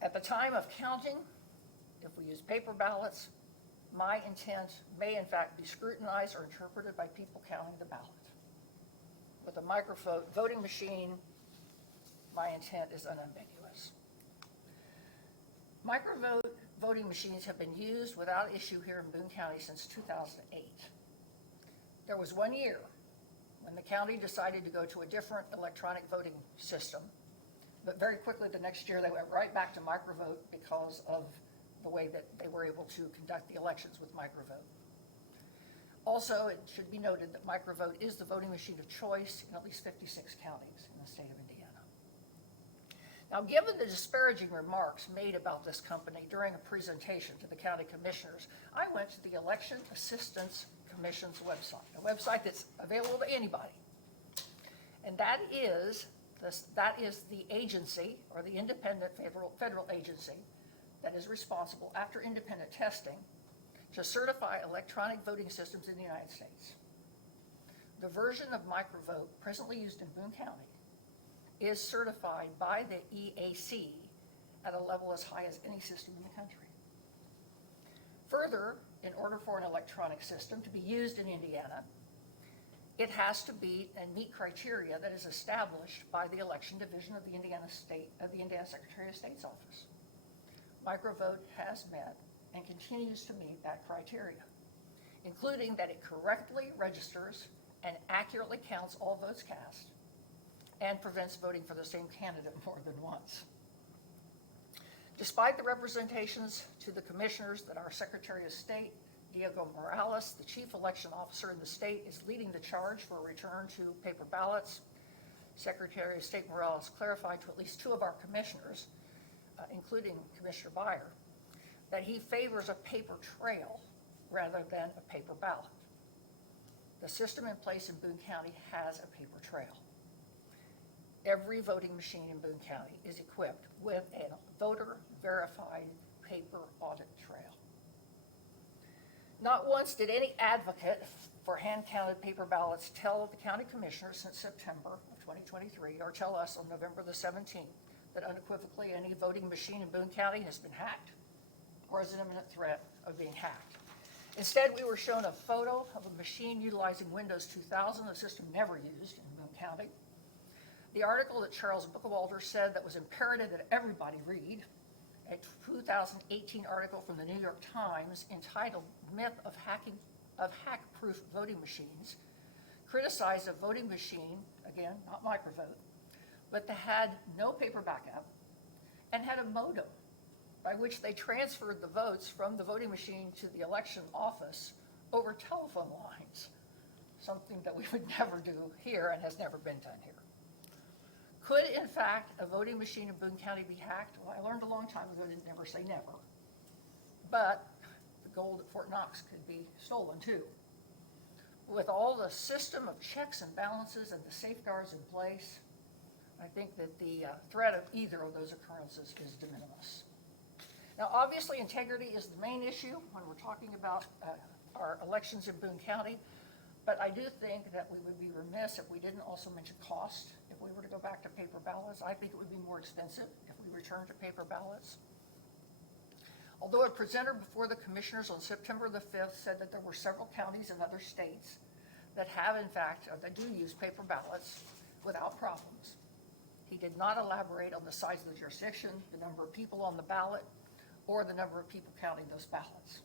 At the time of counting, if we use paper ballots, my intent may in fact be scrutinized or interpreted by people counting the ballot. With a microvote voting machine, my intent is unambiguous. Microvote voting machines have been used without issue here in Boone County since 2008. There was 1 year when the county decided to go to a different electronic voting system, but very quickly the next year they went right back to microvote because of the way that they were able to conduct the elections with microvote. Also, it should be noted that microvote is the voting machine of choice in at least 56 counties in the state of Indiana. Now, given the disparaging remarks made about this company during a presentation to the county commissioners, I went to the Election Assistance Commission's website, a website that's available to anybody. And that is the agency, or the independent federal agency, that is responsible, after independent testing, to certify electronic voting systems in the United States. The version of microvote presently used in Boone County is certified by the EAC at a level as high as any system in the country. Further, in order for an electronic system to be used in Indiana, it has to meet criteria that is established by the Election Division of the Indiana Secretary of State's office. Microvote has met and continues to meet that criteria, including that it correctly registers and accurately counts all votes cast and prevents voting for the same candidate more than once. Despite the representations to the commissioners that our Secretary of State, Diego Morales, the chief election officer in the state, is leading the charge for a return to paper ballots, Secretary of State Morales clarified to at least two of our commissioners, including Commissioner Beyer, that he favors a paper trail rather than a paper ballot. The system in place in Boone County has a paper trail. Every voting machine in Boone County is equipped with a voter-verified paper audit trail. Not once did any advocate for hand-counted paper ballots tell the county commissioners since September of 2023, or tell us on November the 17th, that unequivocally any voting machine in Boone County has been hacked or is an imminent threat of being hacked. Instead, we were shown a photo of a machine utilizing Windows 2000, a system never used in Boone County. The article that Charles Buchwalter said that was imperative that everybody read, a 2018 article from the New York Times entitled Myth of Hack-Proof Voting Machines, criticized a voting machine, again, not microvote, but that had no paper backup and had a modem by which they transferred the votes from the voting machine to the election office over telephone lines, something that we would never do here and has never been done here. Could, in fact, a voting machine in Boone County be hacked? Well, I learned a long time ago to never say never. But the gold at Fort Knox could be stolen too. With all the system of checks and balances and the safeguards in place, I think that the threat of either of those occurrences is de minimis. Now, obviously, integrity is the main issue when we're talking about our elections in Boone County, but I do think that we would be remiss if we didn't also mention cost. If we were to go back to paper ballots, I think it would be more expensive if we return to paper ballots. Although a presenter before the commissioners on September the 5th said that there were several counties in other states that have, in fact, or that do use paper ballots without problems. He did not elaborate on the size of the jurisdiction, the number of people on the ballot, or the number of people counting those ballots.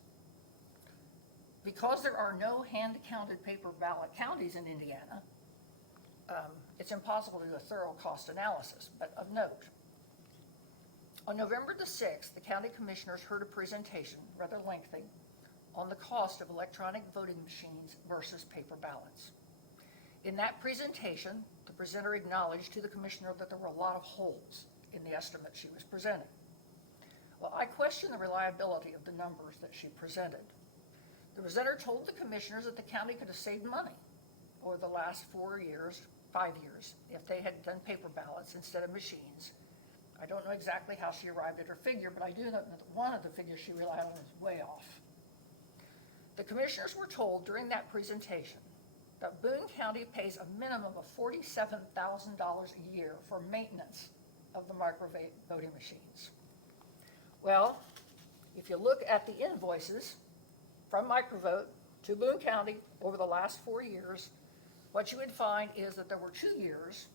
Because there are no hand-counted paper ballot counties in Indiana, it's impossible to do a thorough cost analysis, but of note. On November the 6th, the county commissioners heard a presentation, rather lengthy, on the cost of electronic voting machines versus paper ballots. In that presentation, the presenter acknowledged to the commissioner that there were a lot of holes in the estimate she was presenting. Well, I question the reliability of the numbers that she presented. The presenter told the commissioners that the county could have saved money over the last 5 years, if they had done paper ballots instead of machines. I don't know exactly how she arrived at her figure, but I do know that one of the figures she relied on was way off. The commissioners were told during that presentation that Boone County pays a minimum of $47,000 a year for maintenance of the micro-voting machines. Well, if you look at the invoices from Microvote to Boone County over the last 4 years, what you would find is that there were 2 years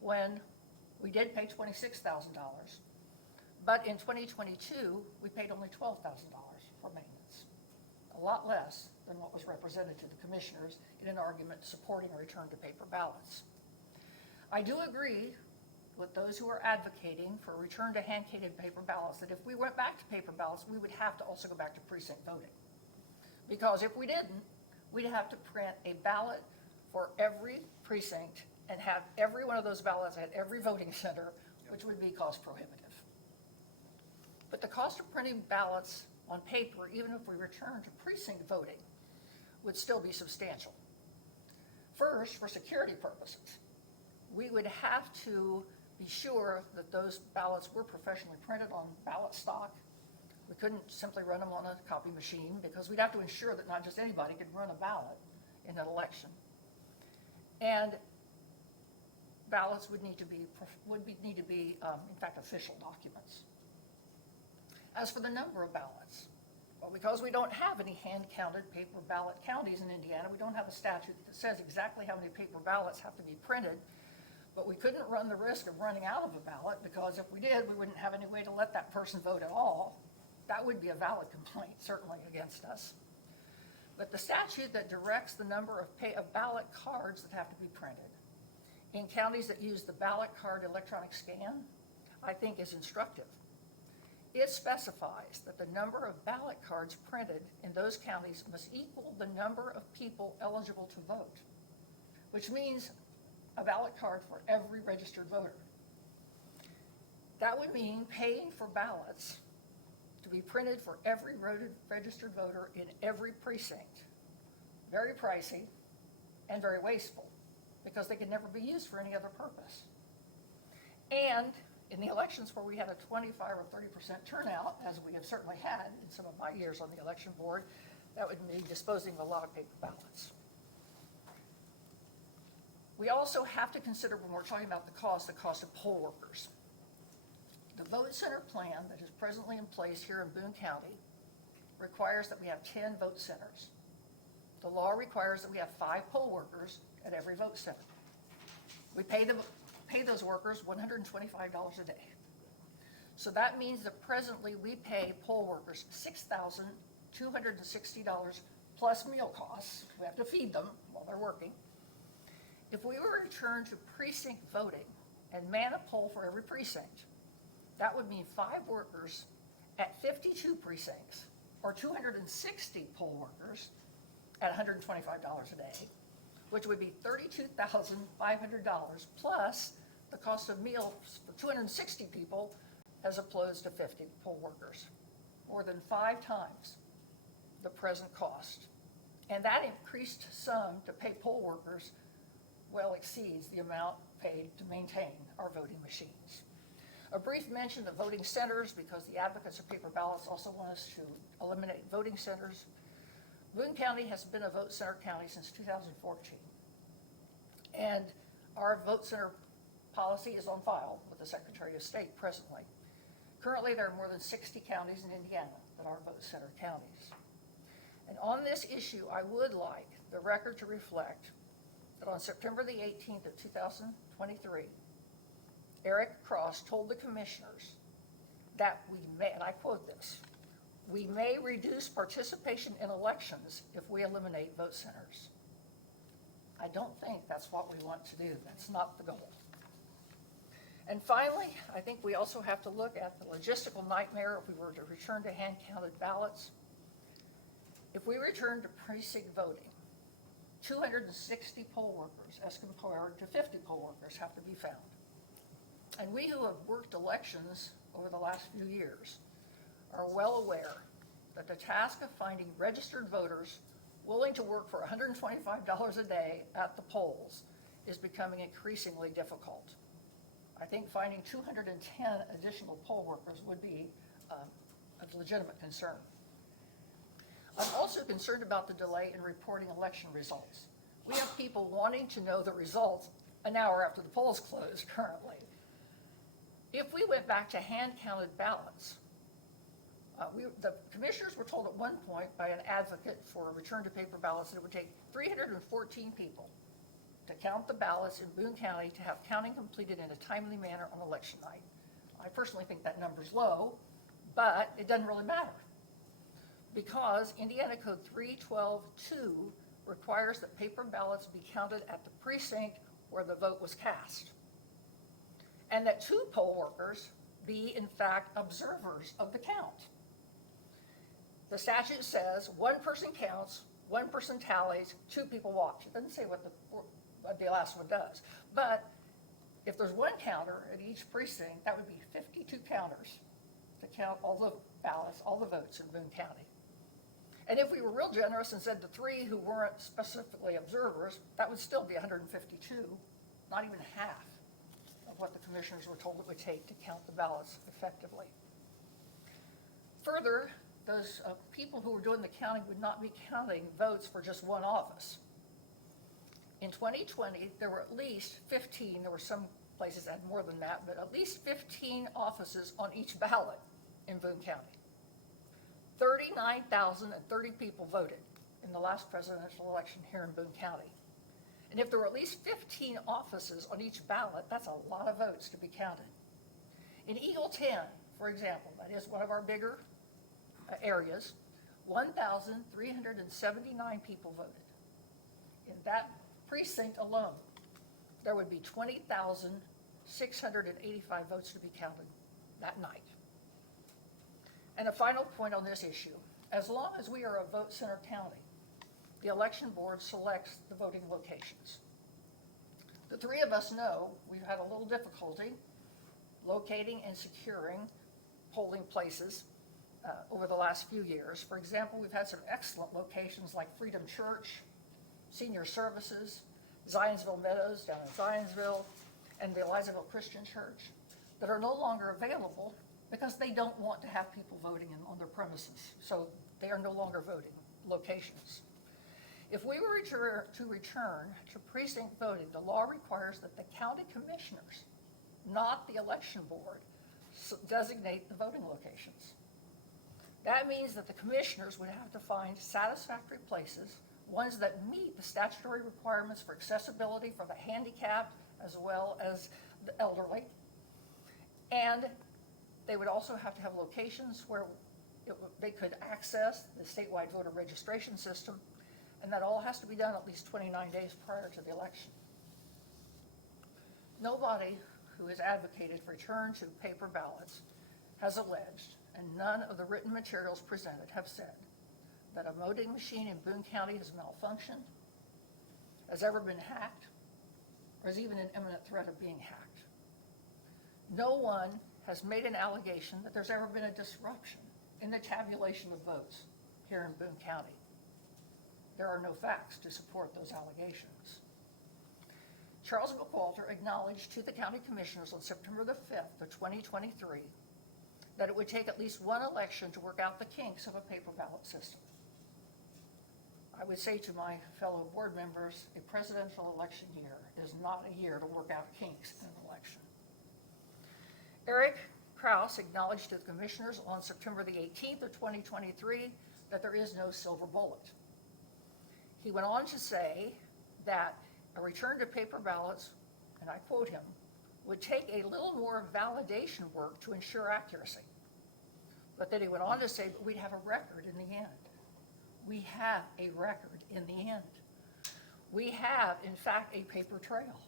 when we did pay $26,000, but in 2022, we paid only $12,000 for maintenance. A lot less than what was represented to the commissioners in an argument supporting a return to paper ballots. I do agree with those who are advocating for a return to hand-counted paper ballots, that if we went back to paper ballots, we would have to also go back to precinct voting. Because if we didn't, we'd have to print a ballot for every precinct and have every one of those ballots at every voting center, which would be cost prohibitive. But the cost of printing ballots on paper, even if we return to precinct voting, would still be substantial. First, for security purposes, we would have to be sure that those ballots were professionally printed on ballot stock. We couldn't simply run them on a copy machine because we'd have to ensure that not just anybody could run a ballot in an election. And ballots would need to be, in fact, official documents. As for the number of ballots, well, because we don't have any hand-counted paper ballot counties in Indiana, we don't have a statute that says exactly how many paper ballots have to be printed, but we couldn't run the risk of running out of a ballot, because if we did, we wouldn't have any way to let that person vote at all. That would be a valid complaint, certainly, against us. But the statute that directs the number of ballot cards that have to be printed in counties that use the ballot card electronic scan, I think is instructive. It specifies that the number of ballot cards printed in those counties must equal the number of people eligible to vote, which means a ballot card for every registered voter. That would mean paying for ballots to be printed for every registered voter in every precinct. Very pricey and very wasteful, because they can never be used for any other purpose. And in the elections where we had a 25 or 30% turnout, as we have certainly had in some of my years on the election board, that would mean disposing of a lot of paper ballots. We also have to consider, when we're talking about the cost of poll workers. The vote center plan that is presently in place here in Boone County requires that we have 10 vote centers. The law requires that we have 5 poll workers at every vote center. We pay those workers $125 a day. So that means that presently we pay poll workers $6,260 plus meal costs. We have to feed them while they're working. If we were to return to precinct voting and man a poll for every precinct, that would mean 5 workers at 52 precincts, or 260 poll workers at $125 a day, which would be $32,500 plus the cost of meals for 260 people as opposed to 50 poll workers, more than 5 times the present cost. And that increased sum to pay poll workers well exceeds the amount paid to maintain our voting machines. A brief mention of voting centers, because the advocates of paper ballots also want us to eliminate voting centers. Boone County has been a vote center county since 2014. And our vote center policy is on file with the Secretary of State presently. Currently, there are more than 60 counties in Indiana that are vote center counties. And on this issue, I would like the record to reflect that on September the 18th of 2023, Eric Cross told the commissioners that we may, and I quote this, "We may reduce participation in elections if we eliminate vote centers." I don't think that's what we want to do. That's not the goal. And finally, I think we also have to look at the logistical nightmare if we were to return to hand-counted ballots. If we return to precinct voting, 260 poll workers as compared to 50 poll workers have to be found. And we who have worked elections over the last few years are well aware that the task of finding registered voters willing to work for $125 a day at the polls is becoming increasingly difficult. I think finding 210 additional poll workers would be a legitimate concern. I'm also concerned about the delay in reporting election results. We have people wanting to know the results an hour after the polls close currently. If we went back to hand-counted ballots, the commissioners were told at one point by an advocate for a return to paper ballots that it would take 314 people to count the ballots in Boone County to have counting completed in a timely manner on election night. I personally think that number's low, but it doesn't really matter, because Indiana Code 312.2 requires that paper ballots be counted at the precinct where the vote was cast, and that 2 poll workers be, in fact, observers of the count. The statute says 1 person counts, 1 person tallies, 2 people watch. It doesn't say what the last one does. But if there's 1 counter at each precinct, that would be 52 counters to count all the ballots, all the votes in Boone County. And if we were real generous and said the 3 who weren't specifically observers, that would still be 152, not even half of what the commissioners were told it would take to count the ballots effectively. Further, those people who were doing the counting would not be counting votes for just 1 office. In 2020, there were at least 15, there were some places that had more than that, but at least 15 offices on each ballot in Boone County. 39,030 people voted in the last presidential election here in Boone County. And if there were at least 15 offices on each ballot, that's a lot of votes to be counted. In Eagle 10, for example, that is one of our bigger areas, 1,379 people voted. In that precinct alone, there would be 20,685 votes to be counted that night. And a final point on this issue, as long as we are a vote center county, the election board selects the voting locations. The 3 of us know we've had a little difficulty locating and securing polling places over the last few years. For example, we've had some excellent locations like Freedom Church, Senior Services, Zionsville Meadows down in Zionsville, and the Elizaville Christian Church that are no longer available because they don't want to have people voting on their premises. So they are no longer voting locations. If we were to return to precinct voting, the law requires that the county commissioners, not the election board, designate the voting locations. That means that the commissioners would have to find satisfactory places, ones that meet the statutory requirements for accessibility for the handicapped as well as the elderly. And they would also have to have locations where they could access the statewide voter registration system, and that all has to be done at least 29 days prior to the election. Nobody who has advocated for return to paper ballots has alleged, and none of the written materials presented have said, that a voting machine in Boone County has malfunctioned, has ever been hacked, or is even in imminent threat of being hacked. No one has made an allegation that there's ever been a disruption in the tabulation of votes here in Boone County. There are no facts to support those allegations. Charles McWalter acknowledged to the county commissioners on September the 5th of 2023 that it would take at least one election to work out the kinks of a paper ballot system. I would say to my fellow board members, a presidential election year is not a year to work out kinks in an election. Eric Kraus acknowledged to the commissioners on September the 18th of 2023 that there is no silver bullet. He went on to say that a return to paper ballots, and I quote him, would take a little more validation work to ensure accuracy. But then he went on to say, but we'd have a record in the end. We have a record in the end. We have, in fact, a paper trail.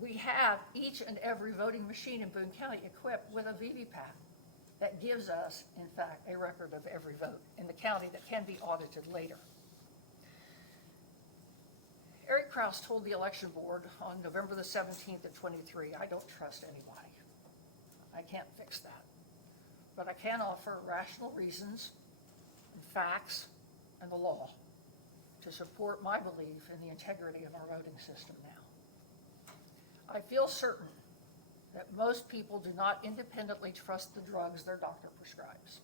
We have each and every voting machine in Boone County equipped with a VVPAT that gives us, in fact, a record of every vote in the county that can be audited later. Eric Kraus told the election board on November the 17th of 23, I don't trust anybody. I can't fix that. But I can offer rational reasons and facts and the law to support my belief in the integrity of our voting system now. I feel certain that most people do not independently trust the drugs their doctor prescribes.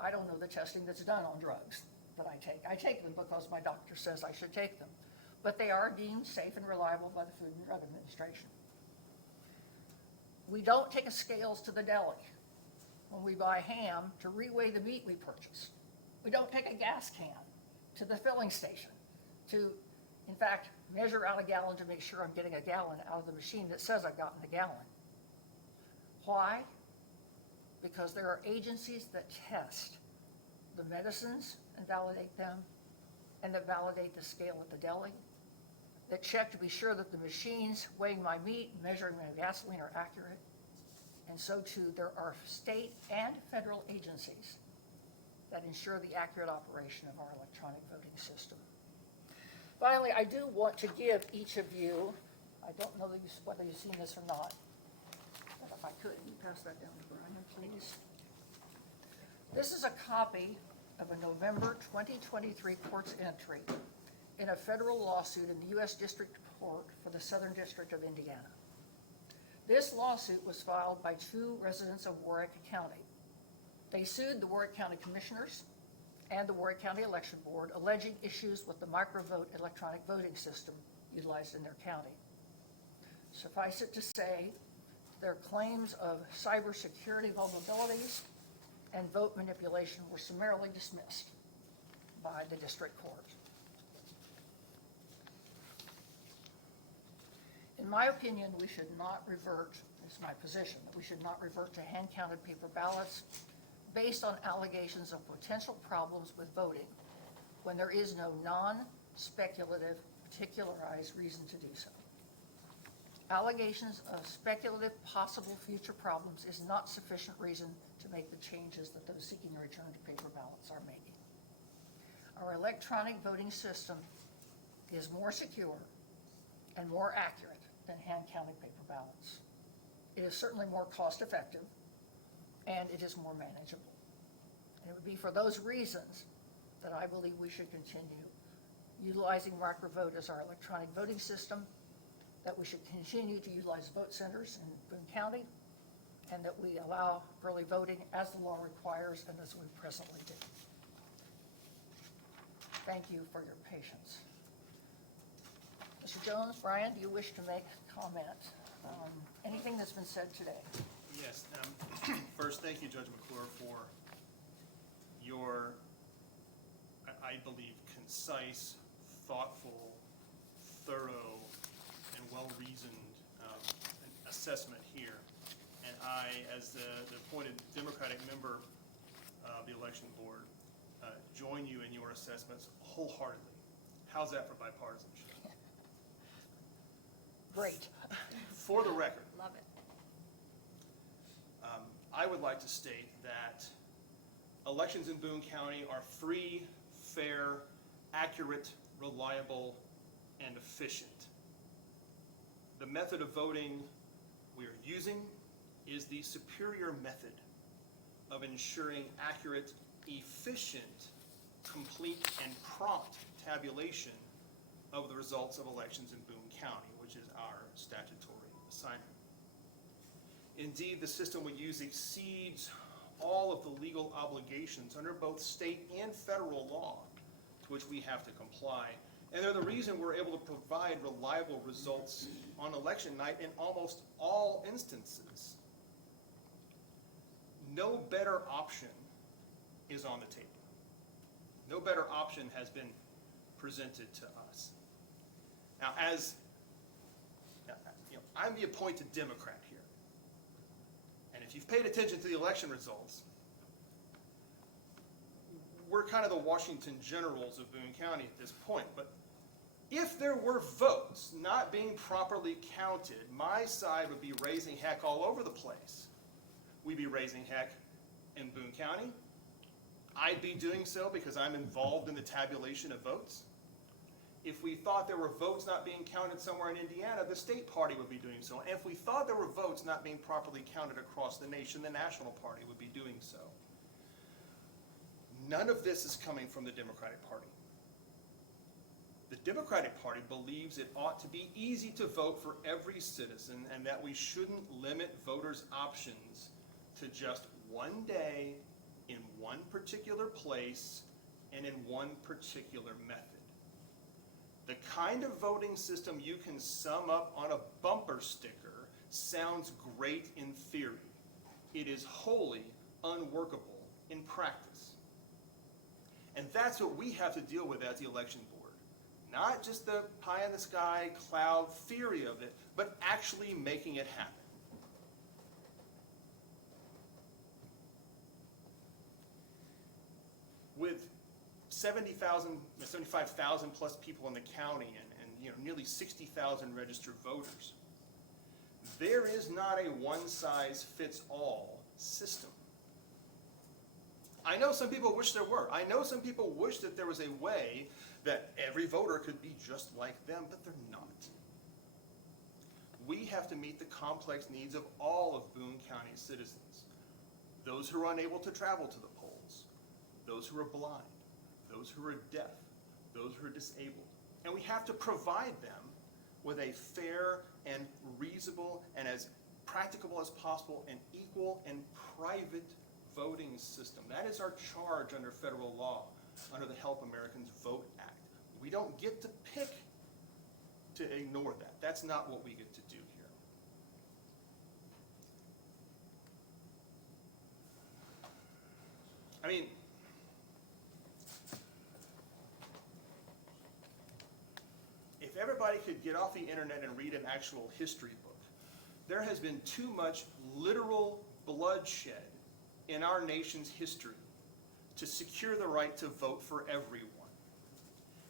I don't know the testing that's done on drugs that I take. I take them because my doctor says I should take them, but they are deemed safe and reliable by the Food and Drug Administration. We don't take scales to the deli when we buy ham to reweigh the meat we purchase. We don't take a gas can to the filling station to, in fact, measure out a gallon to make sure I'm getting a gallon out of the machine that says I've gotten a gallon. Why? Because there are agencies that test the medicines and validate them, and that validate the scale at the deli, that check to be sure that the machines weighing my meat, measuring my gasoline are accurate. And so too, there are state and federal agencies that ensure the accurate operation of our electronic voting system. Finally, I do want to give each of you, I don't know whether you've seen this or not, but if I could, you pass that down to Brian, please. This is a copy of a November 2023 court's entry in a federal lawsuit in the U.S. District Court for the Southern District of Indiana. This lawsuit was filed by two residents of Warwick County. They sued the Warwick County Commissioners and the Warwick County Election Board, alleging issues with the microvote electronic voting system utilized in their county. Suffice it to say, their claims of cybersecurity vulnerabilities and vote manipulation were summarily dismissed by the district court. In my opinion, we should not revert, it's my position, that we should not revert to hand-counted paper ballots based on allegations of potential problems with voting when there is no non-speculative, particularized reason to do so. Allegations of speculative possible future problems is not sufficient reason to make the changes that those seeking a return to paper ballots are making. Our electronic voting system is more secure and more accurate than hand-counted paper ballots. It is certainly more cost-effective, and it is more manageable. And it would be for those reasons that I believe we should continue utilizing microvote as our electronic voting system, that we should continue to utilize vote centers in Boone County, and that we allow early voting as the law requires and as we presently do. Thank you for your patience. Mr. Jones, Brian, do you wish to make comment on anything that's been said today? Yes, first, thank you, Judge McClure, for your, I believe, concise, thoughtful, thorough, and well-reasoned assessment here. And I, as the appointed Democratic member of the election board, join you in your assessments wholeheartedly. How's that for bipartisanship? Great. For the record, Love it. I would like to state that elections in Boone County are free, fair, accurate, reliable, and efficient. The method of voting we are using is the superior method of ensuring accurate, efficient, complete, and prompt tabulation of the results of elections in Boone County, which is our statutory assignment. Indeed, the system we use exceeds all of the legal obligations under both state and federal law to which we have to comply. And they're the reason we're able to provide reliable results on election night in almost all instances. No better option is on the table. No better option has been presented to us. Now, I'm the appointed Democrat here. And if you've paid attention to the election results, we're kind of the Washington Generals of Boone County at this point. But if there were votes not being properly counted, my side would be raising heck all over the place. We'd be raising heck in Boone County. I'd be doing so because I'm involved in the tabulation of votes. If we thought there were votes not being counted somewhere in Indiana, the state party would be doing so. And if we thought there were votes not being properly counted across the nation, the national party would be doing so. None of this is coming from the Democratic Party. The Democratic Party believes it ought to be easy to vote for every citizen and that we shouldn't limit voters' options to just one day in one particular place and in one particular method. The kind of voting system you can sum up on a bumper sticker sounds great in theory. It is wholly unworkable in practice. And that's what we have to deal with as the election board. Not just the pie-in-the-sky cloud theory of it, but actually making it happen. With 75,000 plus people in the county and nearly 60,000 registered voters, there is not a one-size-fits-all system. I know some people wish there were. I know some people wish that there was a way that every voter could be just like them, but they're not. We have to meet the complex needs of all of Boone County citizens. Those who are unable to travel to the polls, those who are blind, those who are deaf, those who are disabled. And we have to provide them with a fair and reasonable and as practicable as possible and equal and private voting system. That is our charge under federal law, under the Help Americans Vote Act. We don't get to pick to ignore that. That's not what we get to do here. I mean, if everybody could get off the internet and read an actual history book, there has been too much literal bloodshed in our nation's history to secure the right to vote for everyone.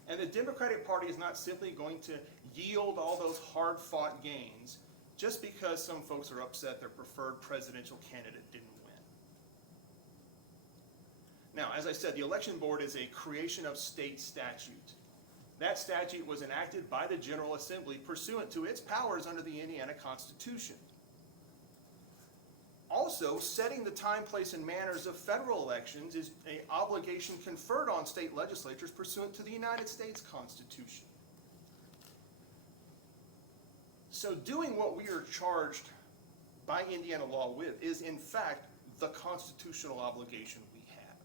And the Democratic Party is not simply going to yield all those hard-fought gains just because some folks are upset their preferred presidential candidate didn't win. Now, as I said, the election board is a creation of state statute. That statute was enacted by the General Assembly pursuant to its powers under the Indiana Constitution. Also, setting the time, place, and manners of federal elections is an obligation conferred on state legislatures pursuant to the United States Constitution. So doing what we are charged by Indiana law with is, in fact, the constitutional obligation we have.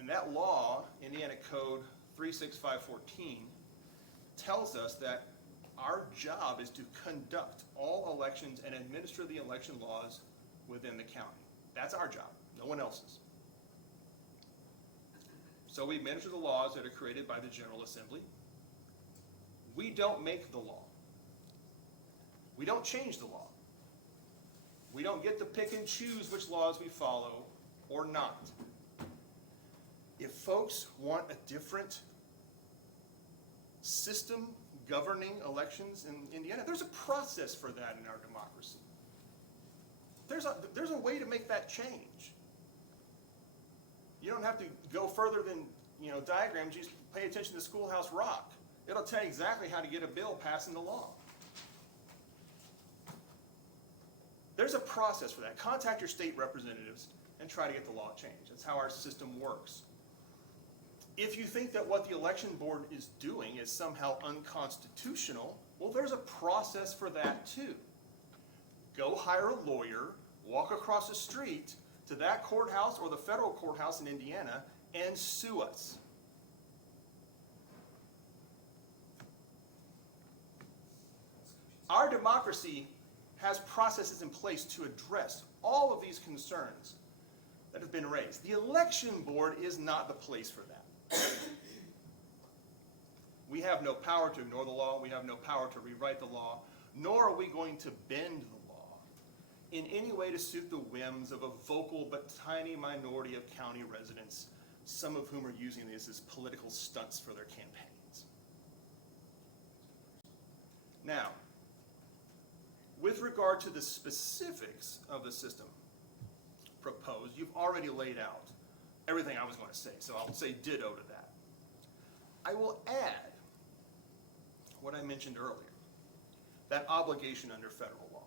And that law, Indiana Code 36514, tells us that Our job is to conduct all elections and administer the election laws within the county. That's our job, no one else's. So we administer the laws that are created by the General Assembly. We don't make the law. We don't change the law. We don't get to pick and choose which laws we follow or not. If folks want a different system governing elections in Indiana, there's a process for that in our democracy. There's a way to make that change. You don't have to go further than, diagrams. You just pay attention to Schoolhouse Rock. It'll tell you exactly how to get a bill passed into law. There's a process for that. Contact your state representatives and try to get the law changed. That's how our system works. If you think that what the election board is doing is somehow unconstitutional, well, there's a process for that too. Go hire a lawyer, walk across the street to that courthouse or the federal courthouse in Indiana and sue us. Our democracy has processes in place to address all of these concerns that have been raised. The election board is not the place for that. We have no power to ignore the law. We have no power to rewrite the law, nor are we going to bend the law in any way to suit the whims of a vocal but tiny minority of county residents, some of whom are using this as political stunts for their campaigns. Now, with regard to the specifics of the system proposed, you've already laid out everything I was going to say, so I'll say ditto to that. I will add what I mentioned earlier, that obligation under federal law.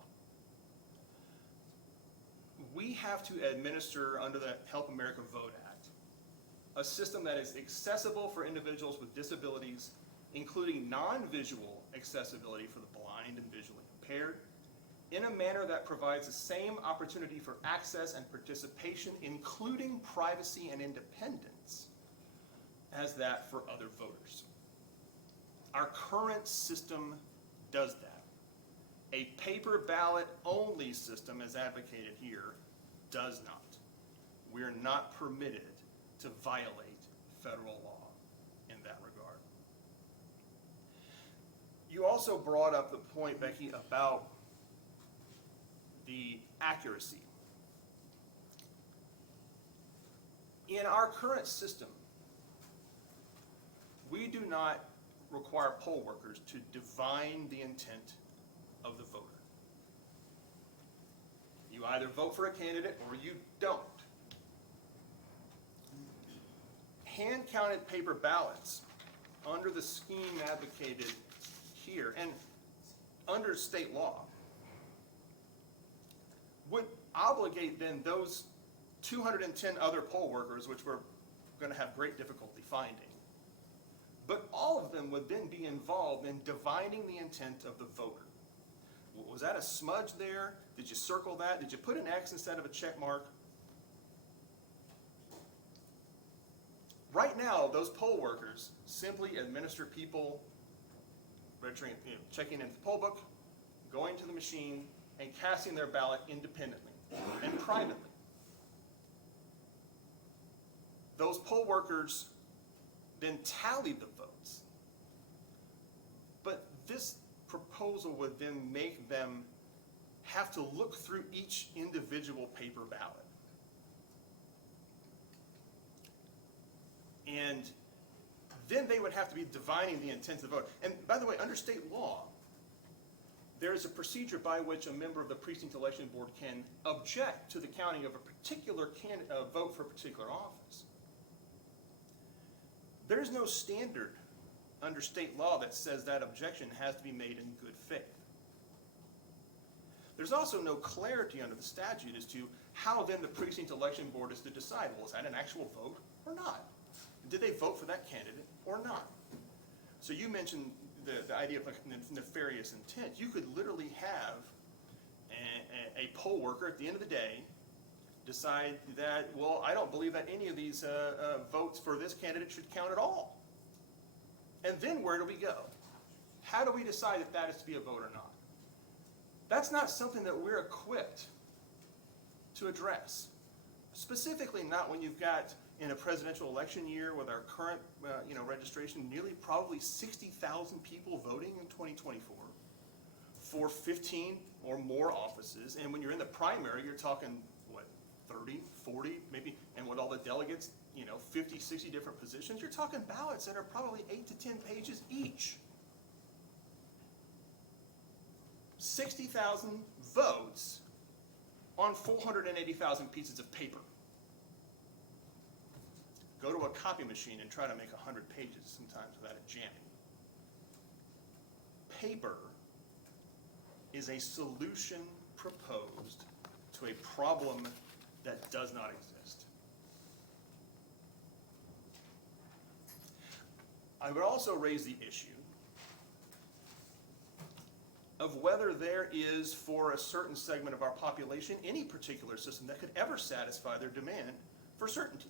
We have to administer under the Help America Vote Act a system that is accessible for individuals with disabilities, including non-visual accessibility for the blind and visually impaired, in a manner that provides the same opportunity for access and participation, including privacy and independence, as that for other voters. Our current system does that. A paper ballot only system, as advocated here, does not. We're not permitted to violate federal law in that regard. You also brought up the point, Becky, about the accuracy. In our current system, we do not require poll workers to divine the intent of the voter. You either vote for a candidate or you don't. Hand-counted paper ballots under the scheme advocated here and under state law would obligate then those 210 other poll workers, which we're going to have great difficulty finding, but all of them would then be involved in divining the intent of the voter. Was that a smudge there? Did you circle that? Did you put an X instead of a check mark? Right now, those poll workers simply administer people registering, checking into the poll book, going to the machine, and casting their ballot independently and privately. Those poll workers then tally the votes. But this proposal would then make them have to look through each individual paper ballot. And then they would have to be divining the intent of the vote. And by the way, under state law, there is a procedure by which a member of the precinct election board can object to the counting of a particular vote for a particular office. There is no standard under state law that says that objection has to be made in good faith. There's also no clarity under the statute as to how then the precinct election board is to decide, well, is that an actual vote or not? Did they vote for that candidate or not? So you mentioned the idea of nefarious intent. You could literally have a poll worker at the end of the day decide that, well, I don't believe that any of these votes for this candidate should count at all. And then where do we go? How do we decide if that is to be a vote or not? That's not something that we're equipped to address. Specifically not when you've got, in a presidential election year with our current registration, nearly probably 60,000 people voting in 2024 for 15 or more offices. And when you're in the primary, you're talking, 30, 40, maybe, and with all the delegates, 50, 60 different positions, you're talking ballots that are probably 8 to 10 pages each. 60,000 votes on 480,000 pieces of paper. Go to a copy machine and try to make 100 pages sometimes without it jamming. Paper is a solution proposed to a problem that does not exist. I would also raise the issue of whether there is, for a certain segment of our population, any particular system that could ever satisfy their demand for certainty.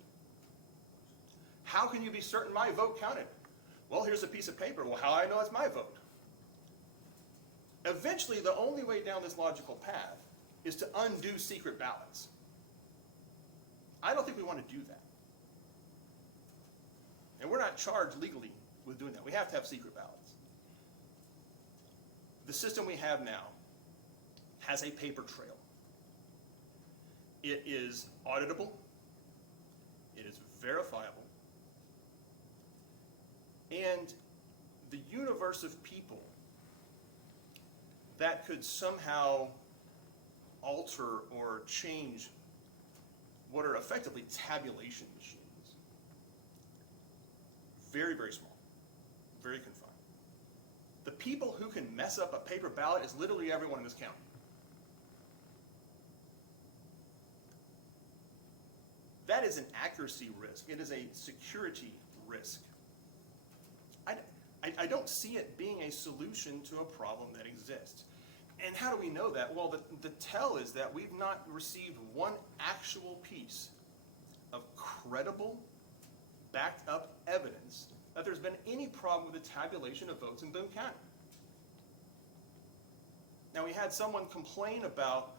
How can you be certain my vote counted? Well, here's a piece of paper. Well, how do I know it's my vote? Eventually, the only way down this logical path is to undo secret ballots. I don't think we want to do that. And we're not charged legally with doing that. We have to have secret ballots. The system we have now has a paper trail. It is auditable. It is verifiable. And the universe of people that could somehow alter or change what are effectively tabulation machines, very, very small, very confined. The people who can mess up a paper ballot is literally everyone in this county. That is an accuracy risk. It is a security risk. I don't see it being a solution to a problem that exists. And how do we know that? Well, the tell is that we've not received one actual piece of credible, backed up evidence that there's been any problem with the tabulation of votes in Boone County. Now, we had someone complain about,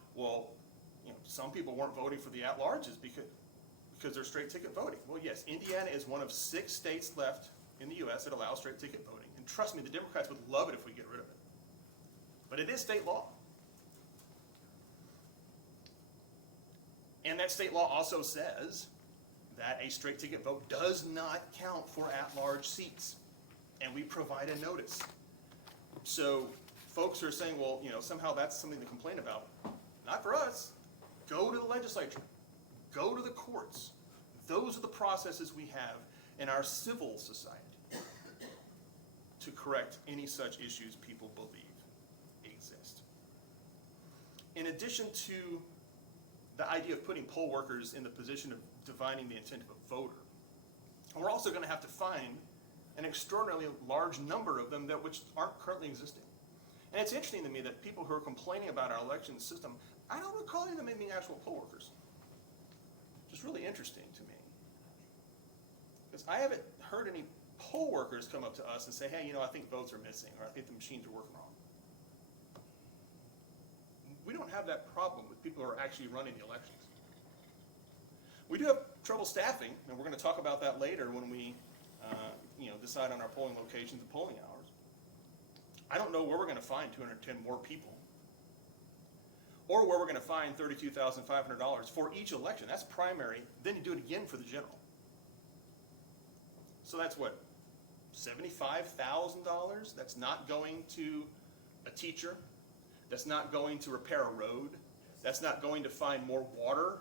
some people weren't voting for the at-larges because they're straight ticket voting. Well, yes, Indiana is one of 6 states left in the U.S. that allows straight ticket voting. And trust me, the Democrats would love it if we get rid of it. But it is state law. And that state law also says that a straight ticket vote does not count for at-large seats. And we provide a notice. So folks are saying, somehow that's something to complain about. Not for us. Go to the legislature. Go to the courts. Those are the processes we have in our civil society to correct any such issues people believe exist. In addition to the idea of putting poll workers in the position of divining the intent of a voter, we're also going to have to find an extraordinarily large number of them which aren't currently existing. And it's interesting to me that people who are complaining about our election system, I don't recall them being actual poll workers. Just really interesting to me. Because I haven't heard any poll workers come up to us and say, hey, I think votes are missing, or I think the machines are working wrong. We don't have that problem with people who are actually running the elections. We do have trouble staffing, and we're going to talk about that later when we decide on our polling locations and polling hours. I don't know where we're going to find 210 more people, or where we're going to find $32,500 for each election. That's primary. Then you do it again for the general. So that's what, $75,000? That's not going to a teacher. That's not going to repair a road. That's not going to find more water.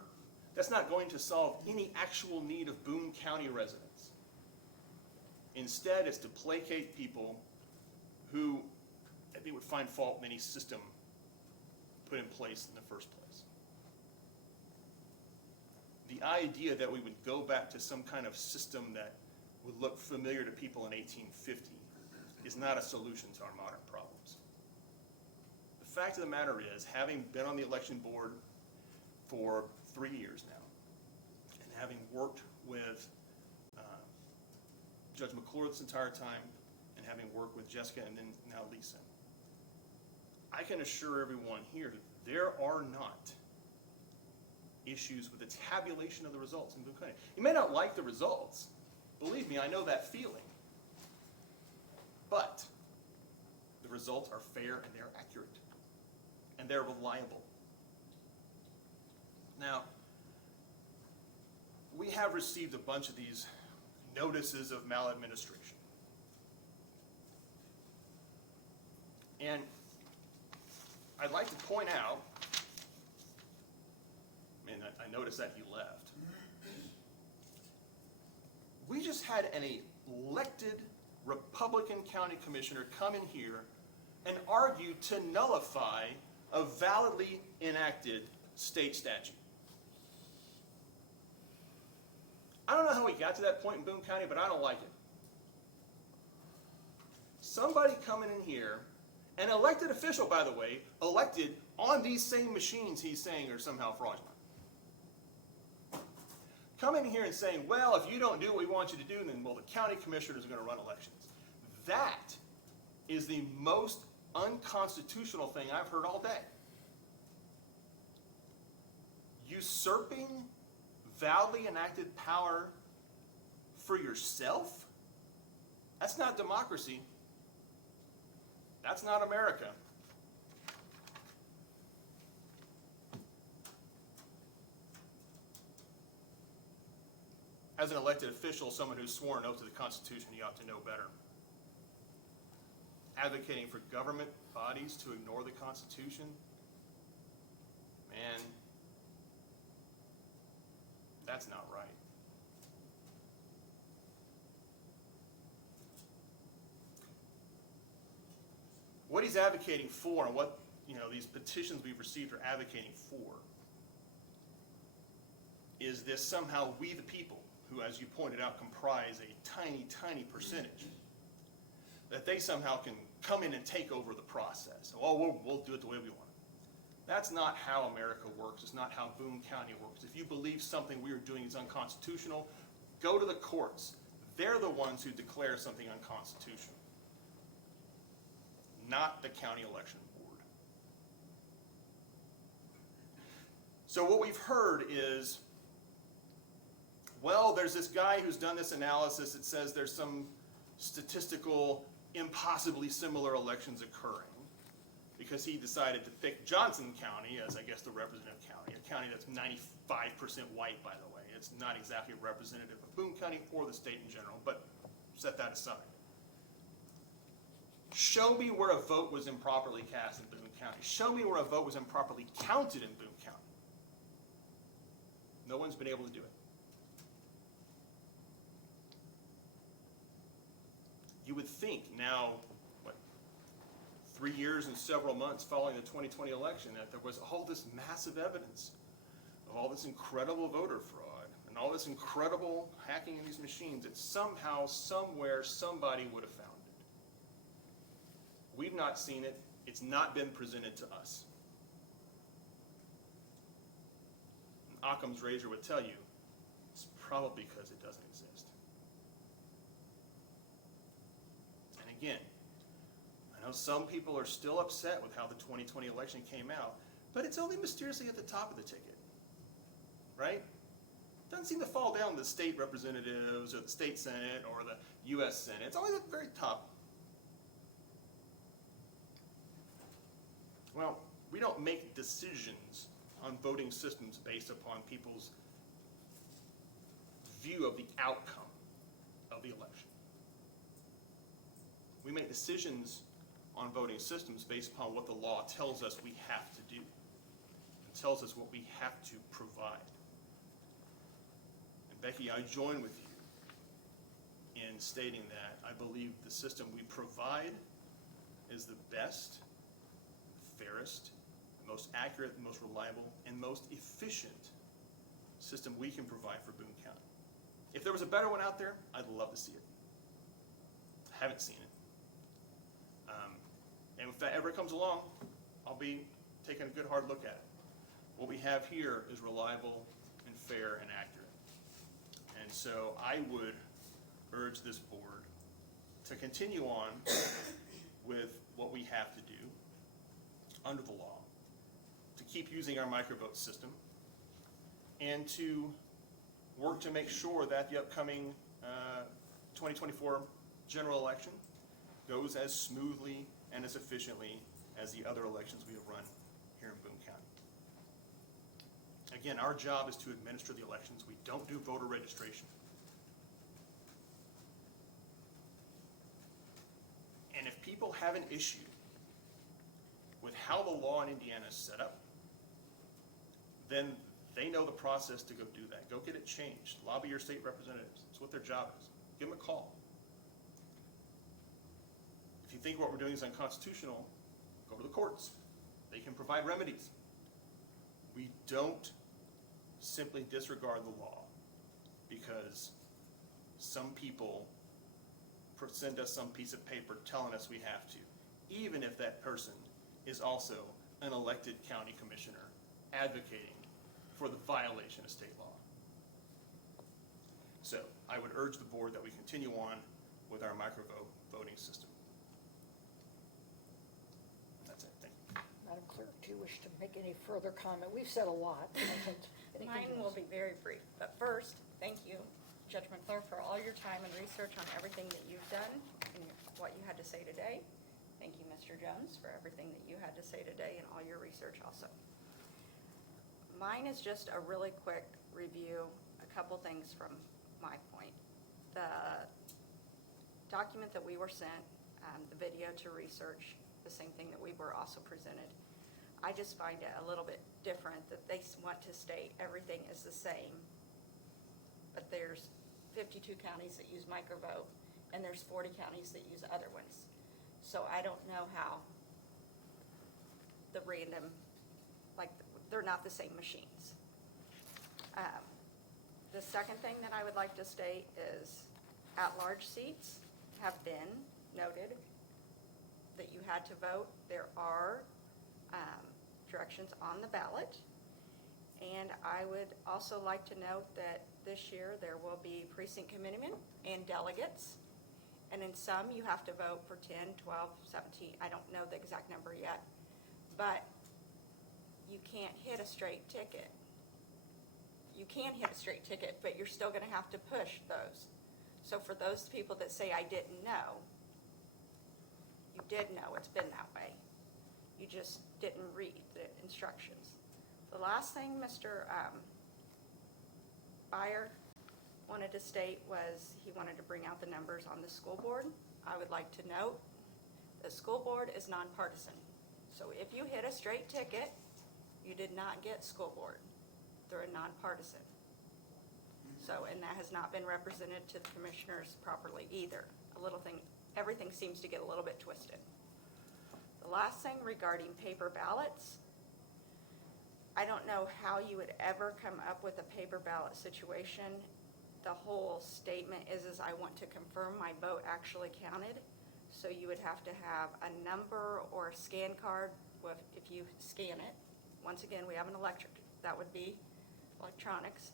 That's not going to solve any actual need of Boone County residents. Instead, it's to placate people who I think would find fault in any system put in place in the first place. The idea that we would go back to some kind of system that would look familiar to people in 1850 is not a solution to our modern problems. The fact of the matter is, having been on the election board for 3 years now, and having worked with Judge McClure this entire time, and having worked with Jessica and then now Lisa, I can assure everyone here that there are not issues with the tabulation of the results in Boone County. You may not like the results. Believe me, I know that feeling. But the results are fair and they're accurate. And they're reliable. Now, we have received a bunch of these notices of maladministration. And I'd like to point out, I noticed that he left. We just had an elected Republican county commissioner come in here and argue to nullify a validly enacted state statute. I don't know how we got to that point in Boone County, but I don't like it. Somebody coming in here, an elected official, by the way, elected on these same machines he's saying are somehow fraudulent. Come in here and saying, well, if you don't do what we want you to do, then, well, the county commissioners are going to run elections. That is the most unconstitutional thing I've heard all day. Usurping validly enacted power for yourself? That's not democracy. That's not America. As an elected official, someone who's sworn an oath to the Constitution, you ought to know better. Advocating for government bodies to ignore the Constitution, man, that's not right. What he's advocating for and what these petitions we've received are advocating for is this somehow we the people, who, as you pointed out, comprise a tiny, tiny percentage, that they somehow can come in and take over the process. Oh, we'll do it the way we want. That's not how America works. It's not how Boone County works. If you believe something we are doing is unconstitutional, go to the courts. They're the ones who declare something unconstitutional, not the county election board. So what we've heard is, well, there's this guy who's done this analysis. It says there's some statistical, impossibly similar elections occurring because he decided to pick Johnson County as, I guess, the representative county, a county that's 95% white, by the way. It's not exactly representative of Boone County or the state in general, but set that aside. Show me where a vote was improperly cast in Boone County. Show me where a vote was improperly counted in Boone County. No one's been able to do it. You would think now, 3 years and several months following the 2020 election, that there was all this massive evidence of all this incredible voter fraud and all this incredible hacking in these machines, that somehow, somewhere, somebody would have found it. We've not seen it. It's not been presented to us. And Occam's razor would tell you it's probably because it doesn't exist. And again, I know some people are still upset with how the 2020 election came out, but it's only mysteriously at the top of the ticket, right? Doesn't seem to fall down to the state representatives or the state Senate or the U.S. Senate. It's always at the very top. Well, we don't make decisions on voting systems based upon people's view of the outcome of the election. We make decisions on voting systems based upon what the law tells us we have to do. It tells us what we have to provide. And Becky, I join with you in stating that I believe the system we provide is the best, fairest, the most accurate, the most reliable, and most efficient system we can provide for Boone County. If there was a better one out there, I'd love to see it. I haven't seen it. And if that ever comes along, I'll be taking a good hard look at it. What we have here is reliable and fair and accurate. And so I would urge this board to continue on with what we have to do under the law, to keep using our microvote system, and to work to make sure that the upcoming 2024 general election goes as smoothly and as efficiently as the other elections we have run here in Boone County. Again, our job is to administer the elections. We don't do voter registration. And if people have an issue with how the law in Indiana is set up, then they know the process to go do that. Go get it changed. Lobby your state representatives. That's what their job is. Give them a call. If you think what we're doing is unconstitutional, go to the courts. They can provide remedies. We don't simply disregard the law because some people send us some piece of paper telling us we have to, even if that person is also an elected county commissioner advocating for the violation of state law. So I would urge the board that we continue on with our voting system. That's it. Thank you. Madam Clerk, do you wish to make any further comment? We've said a lot. Anything Mine will be very brief, but first, thank you, Judge McClure, for all your time and research on everything that you've done and what you had to say today. Thank you, Mr. Jones, for everything that you had to say today and all your research also. Mine is just a really quick review, a couple things from my point. The document that we were sent, the video to research, the same thing that we were also presented. I just find it a little bit different that they want to state everything is the same, but there's 52 counties that use microvote and there's 40 counties that use other ones. So I don't know how the random, like, they're not the same machines. The second thing that I would like to state is at-large seats have been noted that you had to vote. There are directions on the ballot. And I would also like to note that this year there will be precinct committeemen and delegates. And in some, you have to vote for 10, 12, 17, I don't know the exact number yet. But you can't hit a straight ticket. You can hit a straight ticket, but you're still gonna have to push those. So for those people that say, I didn't know, you did know, it's been that way. You just didn't read the instructions. The last thing Mr. Byer wanted to state was he wanted to bring out the numbers on the school board. I would like to note the school board is nonpartisan. So if you hit a straight ticket, you did not get school board. They're a nonpartisan. So, and that has not been represented to the commissioners properly either. A little thing, everything seems to get a little bit twisted. The last thing regarding paper ballots, I don't know how you would ever come up with a paper ballot situation. The whole statement is I want to confirm my vote actually counted. So you would have to have a number or a scan card if you scan it. Once again, we have an electric, that would be electronics.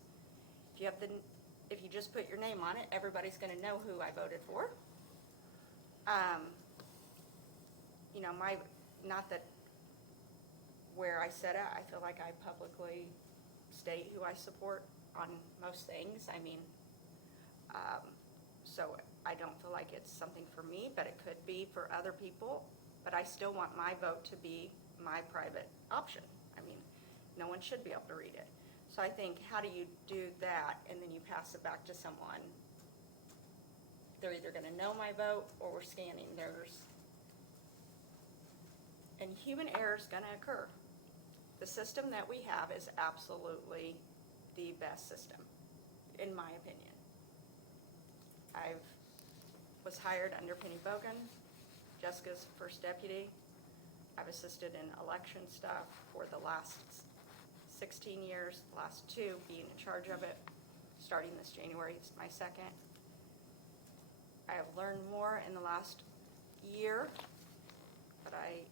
If you just put your name on it, everybody's gonna know who I voted for. You know, not that where I said it, I feel like I publicly state who I support on most things. I mean, so I don't feel like it's something for me, but it could be for other people. But I still want my vote to be my private option. I mean, no one should be able to read it. So I think, how do you do that and then you pass it back to someone? They're either gonna know my vote or we're scanning theirs. And human error is gonna occur. The system that we have is absolutely the best system, in my opinion. I was hired under Penny Bogan, Jessica's first deputy. I've assisted in election stuff for the last 16 years, the last 2 being in charge of it. Starting this January, it's my second. I have learned more in the last year, but I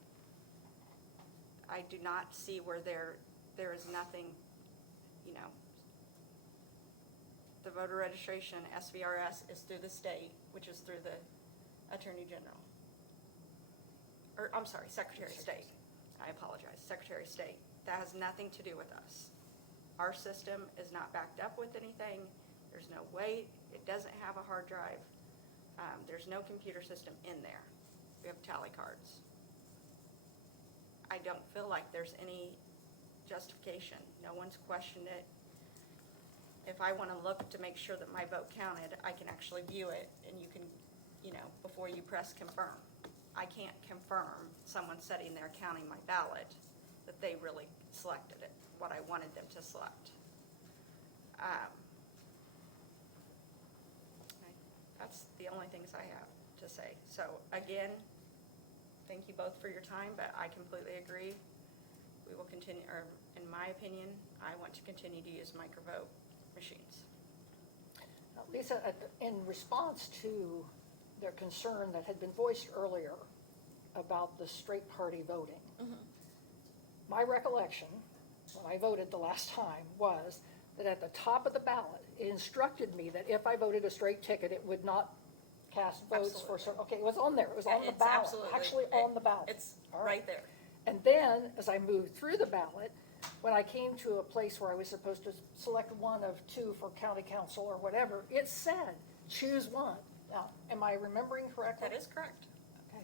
do not see where there is nothing, you know. The voter registration, SVRS, is through the state, which is through the Attorney General. Or, I'm sorry, Secretary of State. I apologize, Secretary of State. That has nothing to do with us. Our system is not backed up with anything. There's no way, it doesn't have a hard drive. There's no computer system in there. We have tally cards. I don't feel like there's any justification. No one's questioned it. If I want to look to make sure that my vote counted, I can actually view it, and you can, before you press confirm. I can't confirm someone sitting there counting my ballot that they really selected it, what I wanted them to select. That's the only things I have to say. So again, thank you both for your time, but I completely agree. We will continue, or in my opinion, I want to continue to use microvote machines. Lisa, in response to their concern that had been voiced earlier about the straight party voting, my recollection, when I voted the last time, was that at the top of the ballot, it instructed me that if I voted a straight ticket, it would not cast votes for certain, okay, it was on there, it was on the It's ballot, absolutely- actually on the ballot. It's All right there. And then, as I moved through the ballot, when I came to a place where I was supposed to select one of two for county council or whatever, it said, choose one. Now, am I remembering correctly? That is correct. Okay,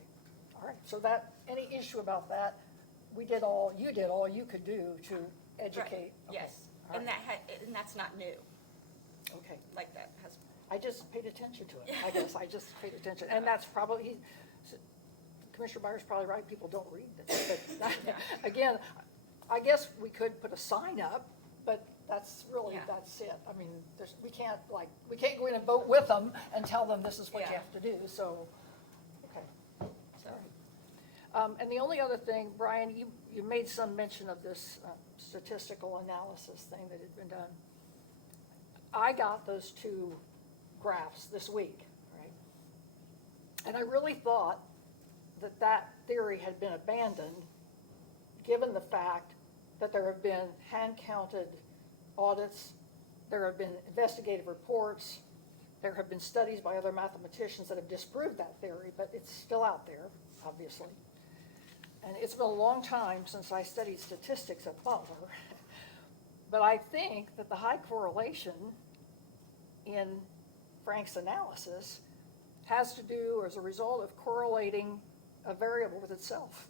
all right, so that, any issue about that, you did all you could do to educate. Right. Okay, Yes, all and right, and that's not new, okay. like that has, I just paid attention to it, I guess, I just paid attention, and that's probably, Commissioner Byers probably right, people don't read this, but, again, I guess we could put a sign up, but that's really, Yeah. that's it. I mean, we can't go in and vote with them and tell them this is what you Yeah. have to do, so, okay. so, And the only other thing, Brian, you made some mention of this statistical analysis thing that had been done. I got those two graphs this week, right? And I really thought that theory had been abandoned, given the fact that there have been hand-counted audits, there have been investigative reports, there have been studies by other mathematicians that have disproved that theory, but it's still out there, obviously. And it's been a long time since I studied statistics at Butler, but I think that the high correlation in Frank's analysis has to do as a result of correlating a variable with itself.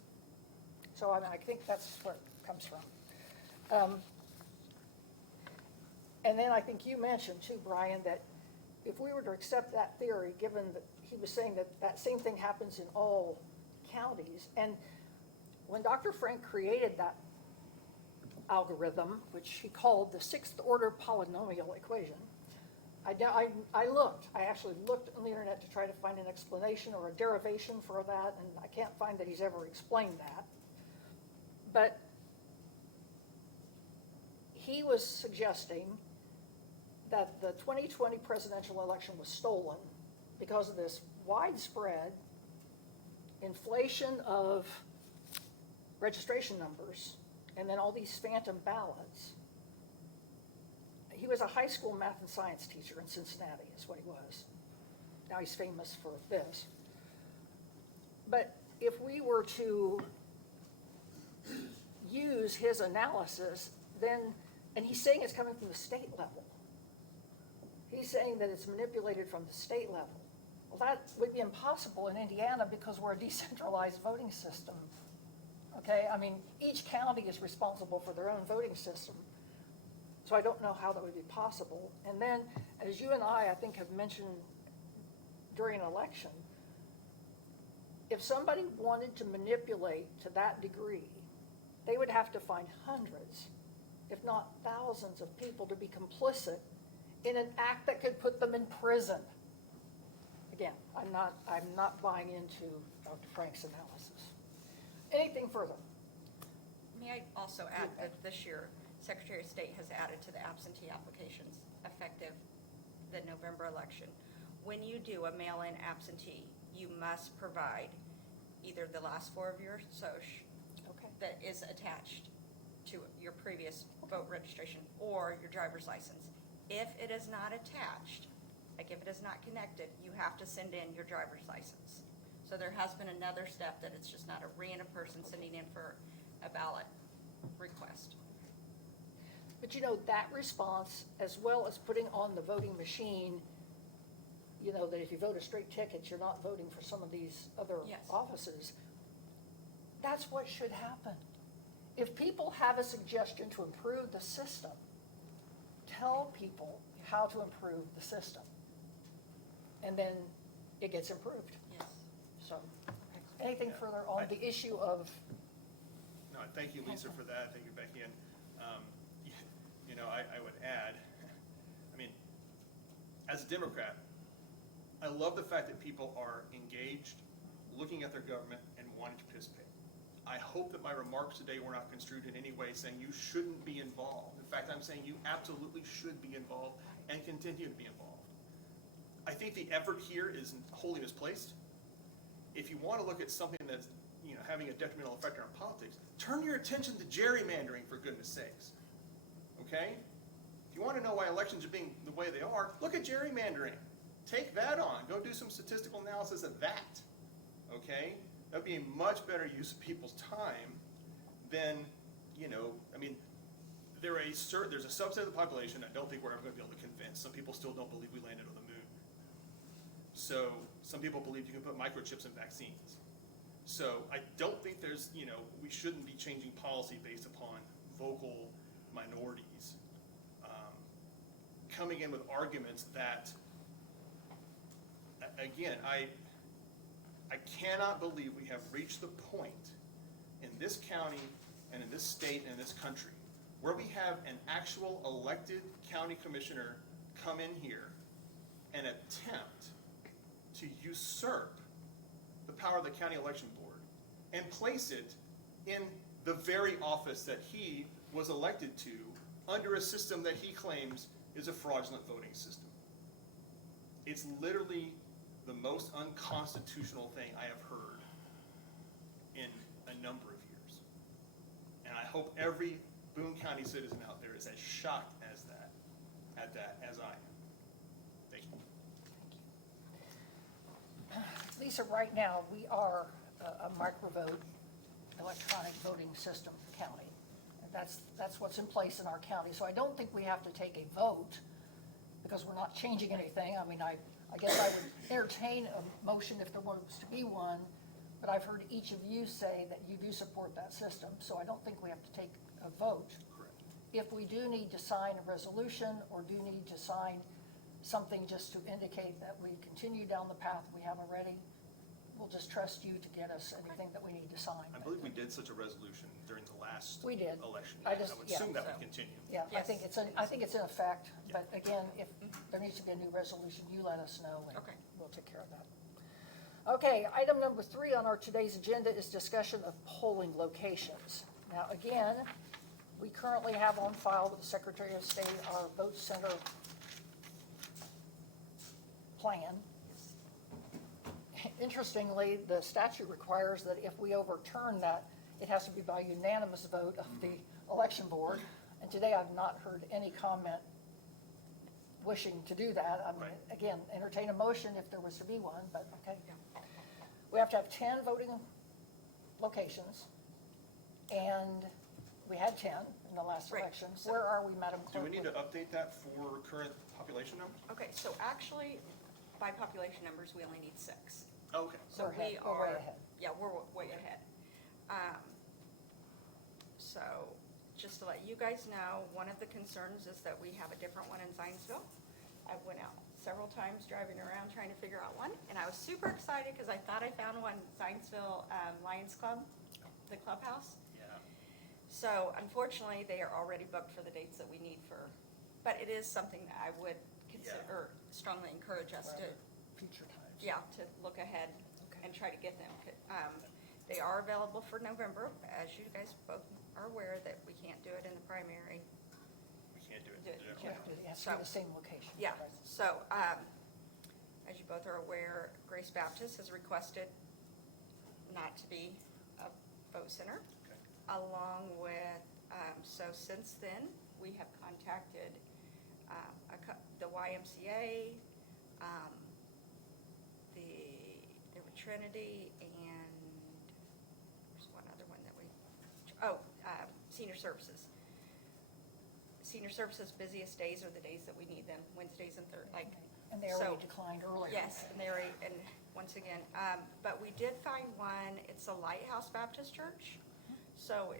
So I think that's where it comes from. And then I think you mentioned too, Brian, that if we were to accept that theory, given that he was saying that that same thing happens in all counties, and when Dr. Frank created that algorithm, which he called the sixth order polynomial equation, I actually looked on the internet to try to find an explanation or a derivation for that, and I can't find that he's ever explained that. But he was suggesting that the 2020 presidential election was stolen because of this widespread inflation of registration numbers and then all these phantom ballots. He was a high school math and science teacher in Cincinnati, is what he was. Now he's famous for this. But if we were to use his analysis, then, and he's saying it's coming from the state level. He's saying that it's manipulated from the state level. Well, that would be impossible in Indiana because we're a decentralized voting system. Okay, I mean, each county is responsible for their own voting system. So I don't know how that would be possible. And then, as you and I think, have mentioned during an election, if somebody wanted to manipulate to that degree, they would have to find hundreds, if not thousands of people to be complicit in an act that could put them in prison. Again, I'm not buying into Dr. Frank's analysis. Anything further? may I also add that this year, Secretary of State has added to the absentee applications effective the November election. When you do a mail-in absentee, you must provide either the last four of your SOCH Okay. that is attached to your previous vote registration or your driver's license. If it is not attached, like if it is not connected, you have to send in your driver's license. So there has been another step that it's just not a random person sending in for a ballot request. But you know, that response, as well as putting on the voting machine, you know, that if you vote a straight ticket, you're not voting for some of these other Yes. offices. That's what should happen. If people have a suggestion to improve the system, tell people how to improve the system. And then it gets improved. Yes. So, anything Yeah. further on the issue of, No, thank you, Lisa, for that. Thank you, Becky. And, you know, I would add, I mean, as a Democrat, I love the fact that people are engaged, looking at their government, and wanting to participate. I hope that my remarks today were not construed in any way saying you shouldn't be involved. In fact, I'm saying you absolutely should be involved and continue to be involved. I think the effort here is wholly misplaced. If you want to look at something that's, you know, having a detrimental effect on our politics, turn your attention to gerrymandering, for goodness sakes. Okay? If you want to know why elections are being the way they are, look at gerrymandering. Take that on. Go do some statistical analysis of that. Okay? That would be a much better use of people's time than, you know, I mean, there's a subset of the population I don't think we're ever going to be able to convince. Some people still don't believe we landed on the moon. So some people believe you can put microchips in vaccines. So I don't think there's, you know, we shouldn't be changing policy based upon vocal minorities coming in with arguments that, again, I cannot believe we have reached the point in this county and in this state and in this country where we have an actual elected county commissioner come in here and attempt to usurp the power of the county election board and place it in the very office that he was elected to under a system that he claims is a fraudulent voting system. It's literally the most unconstitutional thing I have heard in a number of years. And I hope every Boone County citizen out there is as shocked as as I am. Thank you. Lisa, right now, we are a microvote electronic voting system county. And that's what's in place in our county. So I don't think we have to take a vote because we're not changing anything. I mean, I guess I would entertain a motion if there was to be one, but I've heard each of you say that you do support that system, so I don't think we have to take a vote. Correct. If we do need to sign a resolution or do need to sign something just to indicate that we continue down the path we have already, we'll just trust you to get us anything that we need to sign. I believe we did such a resolution during the last We did. election. I I just- would yeah. assume that So- would continue. Yeah, I Yes. think it's in effect, but again, if there needs to be a new resolution, you let us know and Okay. we'll take care of that. Okay, item number 3 on our today's agenda is discussion of polling locations. Now, again, we currently have on file with the Secretary of State our vote center plan. Interestingly, the statute requires that if we overturn that, it has to be by unanimous vote of the election board. And today I've not heard any comment wishing to do that. I mean, Right. again, entertain a motion if there was to be one, but okay. We have to have 10 voting locations, and we had 10 in the last Right. election. Where are we, Madam Clerk? Do we need to update that for current population numbers? Okay, so actually, by population numbers, we only need 6. Okay. So We're ahead. we We're way are, ahead. yeah, we're way ahead. So, just to let you guys know, one of the concerns is that we have a different one in Zionsville. I went out several times driving around trying to figure out one, and I was super excited because I thought I found one, Zionsville Lions Club, the clubhouse. Yeah. So unfortunately, they are already booked for the dates that we need for, but it is something that I would consider, or strongly encourage us to, Future times. yeah, to look ahead Okay. and try to get them. They are available for November, as you guys both are aware that we can't do it in the primary. We can't do it. Do it. Yeah. We have to- It has to be the same location. Yeah, Right. so, as you both are aware, Grace Baptist has requested not to be a vote center. Okay. Along with, so since then, we have contacted the YMCA, There were Trinity and there's one other one that Senior Services. Senior Services' busiest days are the days that we need them, Wednesdays and And they already declined earlier. Yes, and they already, and once again, but we did find one, it's a Lighthouse Baptist Church. So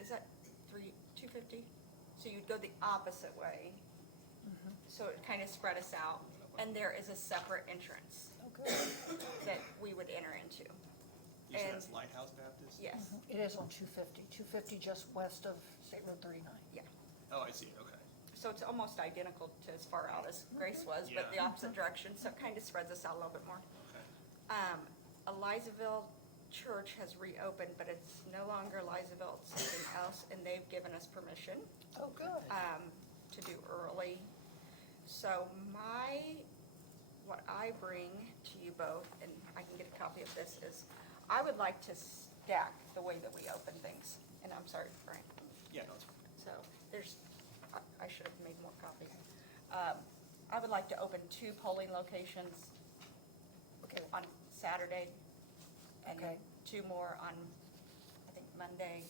is that 250? So you'd go the opposite way. So it kind of spread us out. And there is a separate entrance Oh, good. that we would enter into. You said And- that's Lighthouse Baptist? Yes, It is on 250 just west of State Road 39. yeah. Oh, I see, okay. So it's almost identical to as far out as Grace was, but the Yeah. opposite direction, so it kind of spreads us out a little bit more. Okay. Elizaville Church has reopened, but it's no longer Elizaville, it's something else, and they've given us permission Oh, good. to do early. So what I bring to you both, and I can get a copy of this, is I would like to stack the way that we open things. And I'm sorry, Brian. Yeah, no, it's fine. So I should have made more copies. I would like to open 2 polling locations on Saturday, and Okay. 2 more on, I think, Monday.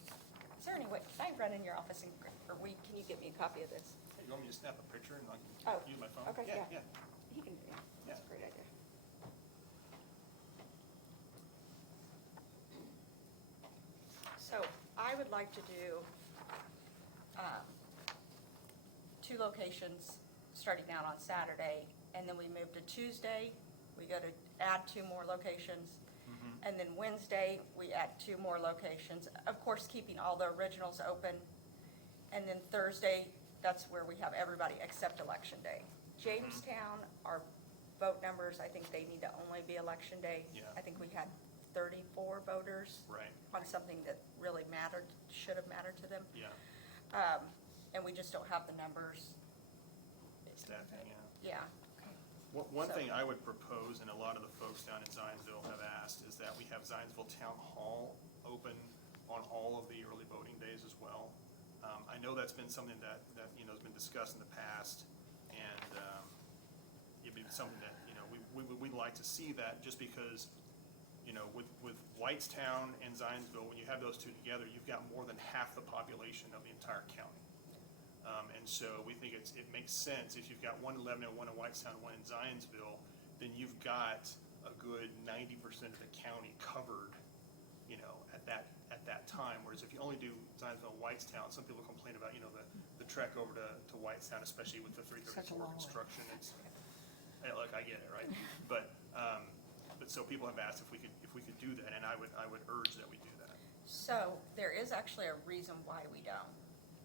Is there any way, can I run in your office and, can you get me a copy of this? Hey, you want me to snap a picture and I Oh, can use my phone? okay, yeah. Yeah, He can, yeah, that's a great idea. So I would like to do 2 locations starting out on Saturday, and then we move to Tuesday, we go to add 2 more locations. And then Wednesday, we add 2 more locations, of course, keeping all the originals open. And then Thursday, that's where we have everybody except Election Day. Jamestown, our vote numbers, I think they need to only be Election Day. Yeah. I think we had 34 voters Right. on something that really mattered, should have mattered to them. yeah. And we just don't have the numbers. Staffing, yeah. Yeah, One So- thing I would propose, and a lot of the folks down in Zionsville have asked, is that we have Zionsville Town Hall open on all of the early voting days as well. I know that's been something that has been discussed in the past, and it'd be something that, we'd like to see that, just because, with Whitestown and Zionsville, when you have those 2 together, you've got more than half the population of the entire county. And so we think it makes sense, if you've got one in Lebanon, one in Whitestown, one in Zionsville, then you've got a good 90% of the county covered, at that time. Whereas if you only do Zionsville and Whitestown, some people complain about, the trek over to Whitestown, especially with the Such a 334 long way. construction. Look, I get it, right? But so people have asked if we could do that, and I would urge that we do that. so there is actually a reason why we don't.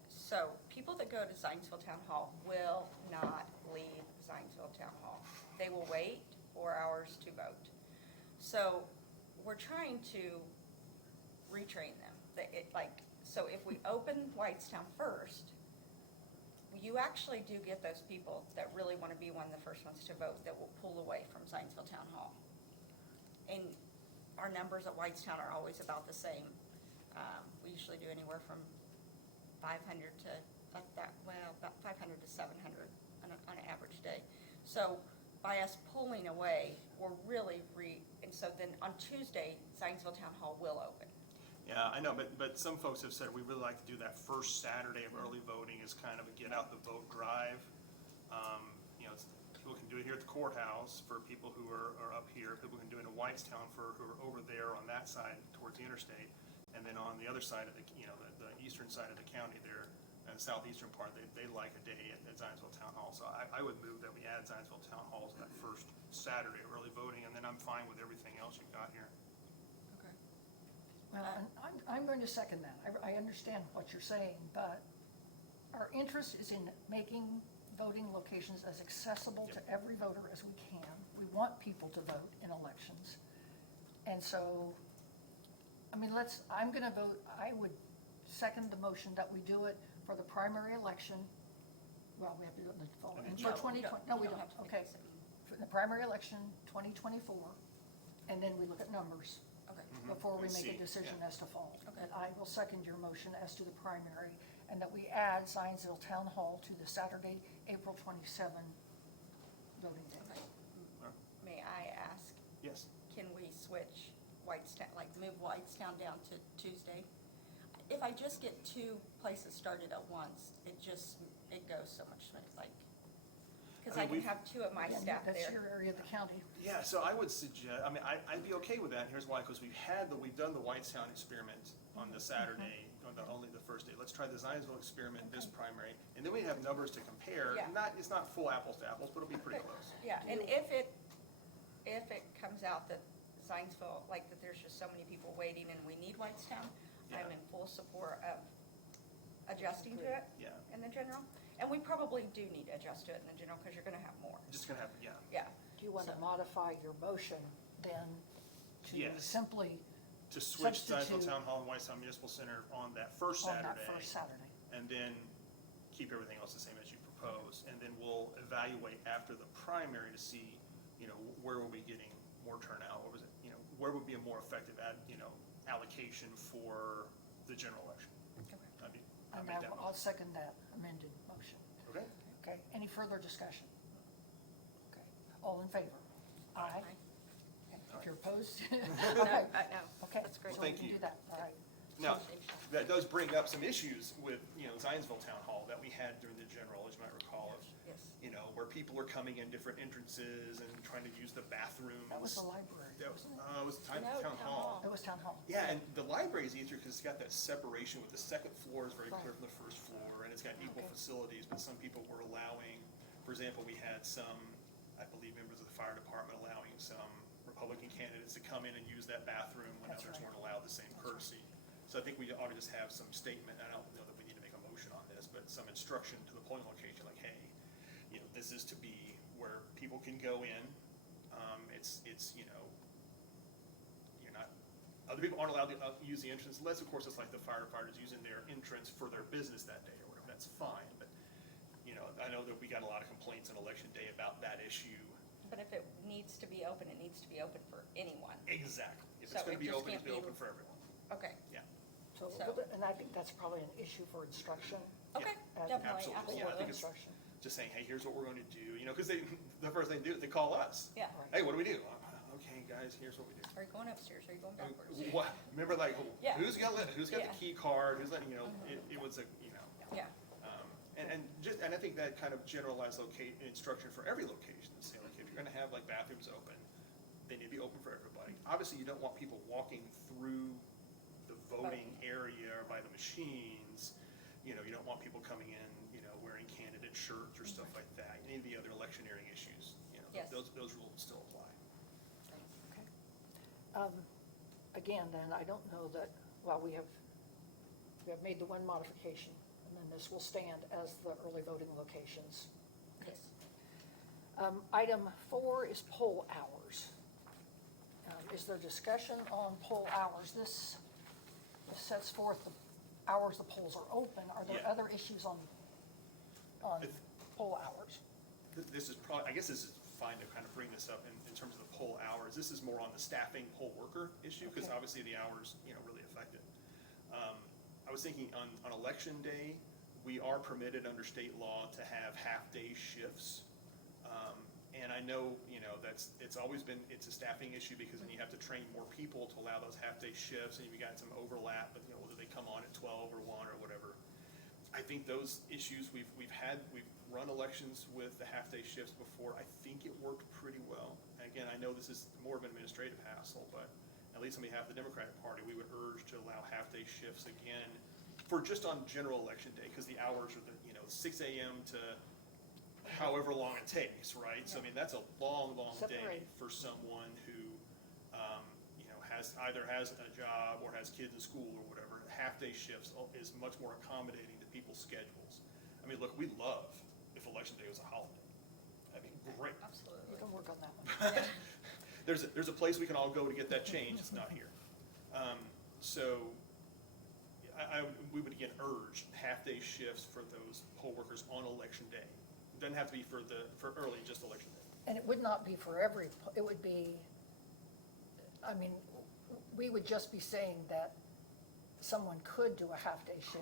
So people that go to Zionsville Town Hall will not leave Zionsville Town Hall. They will wait 4 hours to vote. So we're trying to retrain them. So if we open Whitestown first, you actually do get those people that really want to be one of the first ones to vote that will pull away from Zionsville Town Hall. And our numbers at Whitestown are always about the same. We usually do anywhere from 500 to about 500 to 700 on an average day. So by us pulling away, we're really and so then on Tuesday, Zionsville Town Hall will open. Yeah, I know, but some folks have said we really like to do that first Saturday of early voting as kind of a get out the vote drive. People can do it here at the courthouse for people who are up here. People can do it in Whitestown for who are over there on that side towards the interstate. And then on the other side of the eastern side of the county there, and the southeastern part, they like a day at Zionsville Town Hall. So I would move that we add Zionsville Town Hall to that first Saturday of early voting, and then I'm fine with everything else you've got here. Okay. Well, and I'm going to second that. I understand what you're saying, but our interest is in making voting locations as accessible to every voter as we can. We want people to vote in elections. And so, I'm going to vote, I would second the motion that we do it for the primary election. Well, we have to do it in the fall. I mean, For no, 2020, no, we don't, have to. okay. For the primary election, 2024, and then we look at numbers Okay. before we And make a see, decision yeah. as to fall. Okay. And I will second your motion as to the primary, and that we add Zionsville Town Hall to the Saturday, April 27 voting day. Okay. Whitestown down to Tuesday. If I just get two places started at once, it goes so much smooth, like, because I I mean, can have two of my Again, staff that's there. your area of the county. Yeah, so I would suggest, I mean, I'd be okay with that, and here's why, because we've done the Whitestown experiment on the Saturday, on only the first day. Let's try the Zionsville experiment this primary, and then we have numbers to compare. Yeah. It's not full apples to apples, but it'll be pretty close. Yeah, and if it comes out that Zionsville, like that there's just so many people waiting and we need Whitestown, I'm Yeah. in full support of adjusting to it Yeah, in the general. And we probably do need to adjust to it in the general because you're gonna have more. just gonna happen, yeah. Yeah, Do you want to So- modify your motion then to Yes. simply To switch Zionsville Substitute. Town Hall and Whitestown Municipal Center on that first on Saturday. that first Saturday? And then keep everything else the same as you propose. And then we'll evaluate after the primary to see, where were we getting more turnout? What was it, where would be a more effective allocation for the general election? okay. I'd And make that I'll second that amended motion. Okay? Okay, any further discussion? Okay, all in favor? Aye. Okay, if you're opposed? No, Okay, no, okay. that's great. So Thank we can you. do that, all right. Now, that does bring up some issues with, Zionsville Town Hall that we had during the general, as you might recall, of, Yes. where people are coming in different entrances and trying to use the bathrooms. That was the library, That was, wasn't it? it was No, Town Hall. It was town hall. Yeah, and the library is easier because it's got that separation with the second floor is very Right. clear from the first floor, and it's got equal Okay. facilities, but some people were allowing, for example, we had some, I believe, members of the fire department allowing some Republican candidates to come in and use that bathroom when That's others right. weren't allowed the same That's right. courtesy. So I think we ought to just have some statement, I don't know that we need to make a motion on this, but some instruction to the polling location, like, hey, this is to be where people can go in. It's, you're not, other people aren't allowed to use the entrance unless, of course, it's like the firefighters using their entrance for their business that day or whatever, that's fine. But, I know that we got a lot of complaints on election day about that issue. But if it needs to be open, it needs to be open for anyone. Exactly. If So it's gonna it be just open, it's can't gonna be be- open for everyone. Okay, Yeah. So, So- and I think that's probably an issue for instruction. okay, Yeah, definitely, absolutely. Yeah, I think absolutely. it's- Instruction. Just saying, hey, here's what we're gonna do, because the first thing they do, they call us. Yeah. Hey, what do we do? Okay, guys, here's what we do. Are you going upstairs? Are you going backwards? What, remember, like, Yeah. who's got the Yeah. key card, who's letting, it was a, Yeah, and I think that kind of generalized instruction for every location, to say, like, if you're gonna have like bathrooms open, they need to be open for everybody. Obviously, you don't want people walking through the voting area or by the machines, you don't want people coming in, wearing candidate shirts or stuff like that. Any of the other electioneering issues, Yes. those rules still apply. Okay. Again, then, I don't know that, well, we have made the one modification, and then this will stand as the early voting locations. yes. Item 4 is poll hours. Is there discussion on poll hours? This sets forth the hours the polls are open. Are there Yeah. other issues on If- poll hours? This is probably, I guess this is fine to kind of bring this up in terms of the poll hours. This is more on the staffing poll worker issue, because Okay. obviously the hours, really affect it. I was thinking on election day, we are permitted under state law to have half-day shifts. And I know, it's always been, it's a staffing issue, because then you have to train more people to allow those half-day shifts, and you've got some overlap, but, whether they come on at 12 or 1 or whatever. I think those issues, we've run elections with the half-day shifts before. I think it worked pretty well. And again, I know this is more of an administrative hassle, but at least on behalf of the Democratic Party, we would urge to allow half-day shifts again for just on general election day, because the hours are 6 a.m. to however long it takes, right? So I mean, that's a long, long day Separated. for someone who, has a job or has kids in school or whatever. Half-day shifts is much more accommodating to people's schedules. I mean, look, we love if election day was a holiday. I mean, great. We Absolutely. can work on that one. There's a place we can all go to get that change, it's not here. So, we would again urge half-day shifts for those poll workers on election day. It doesn't have to be for early, just election day. And it would not be for every, it would be, we would just be saying that someone could do a half-day shift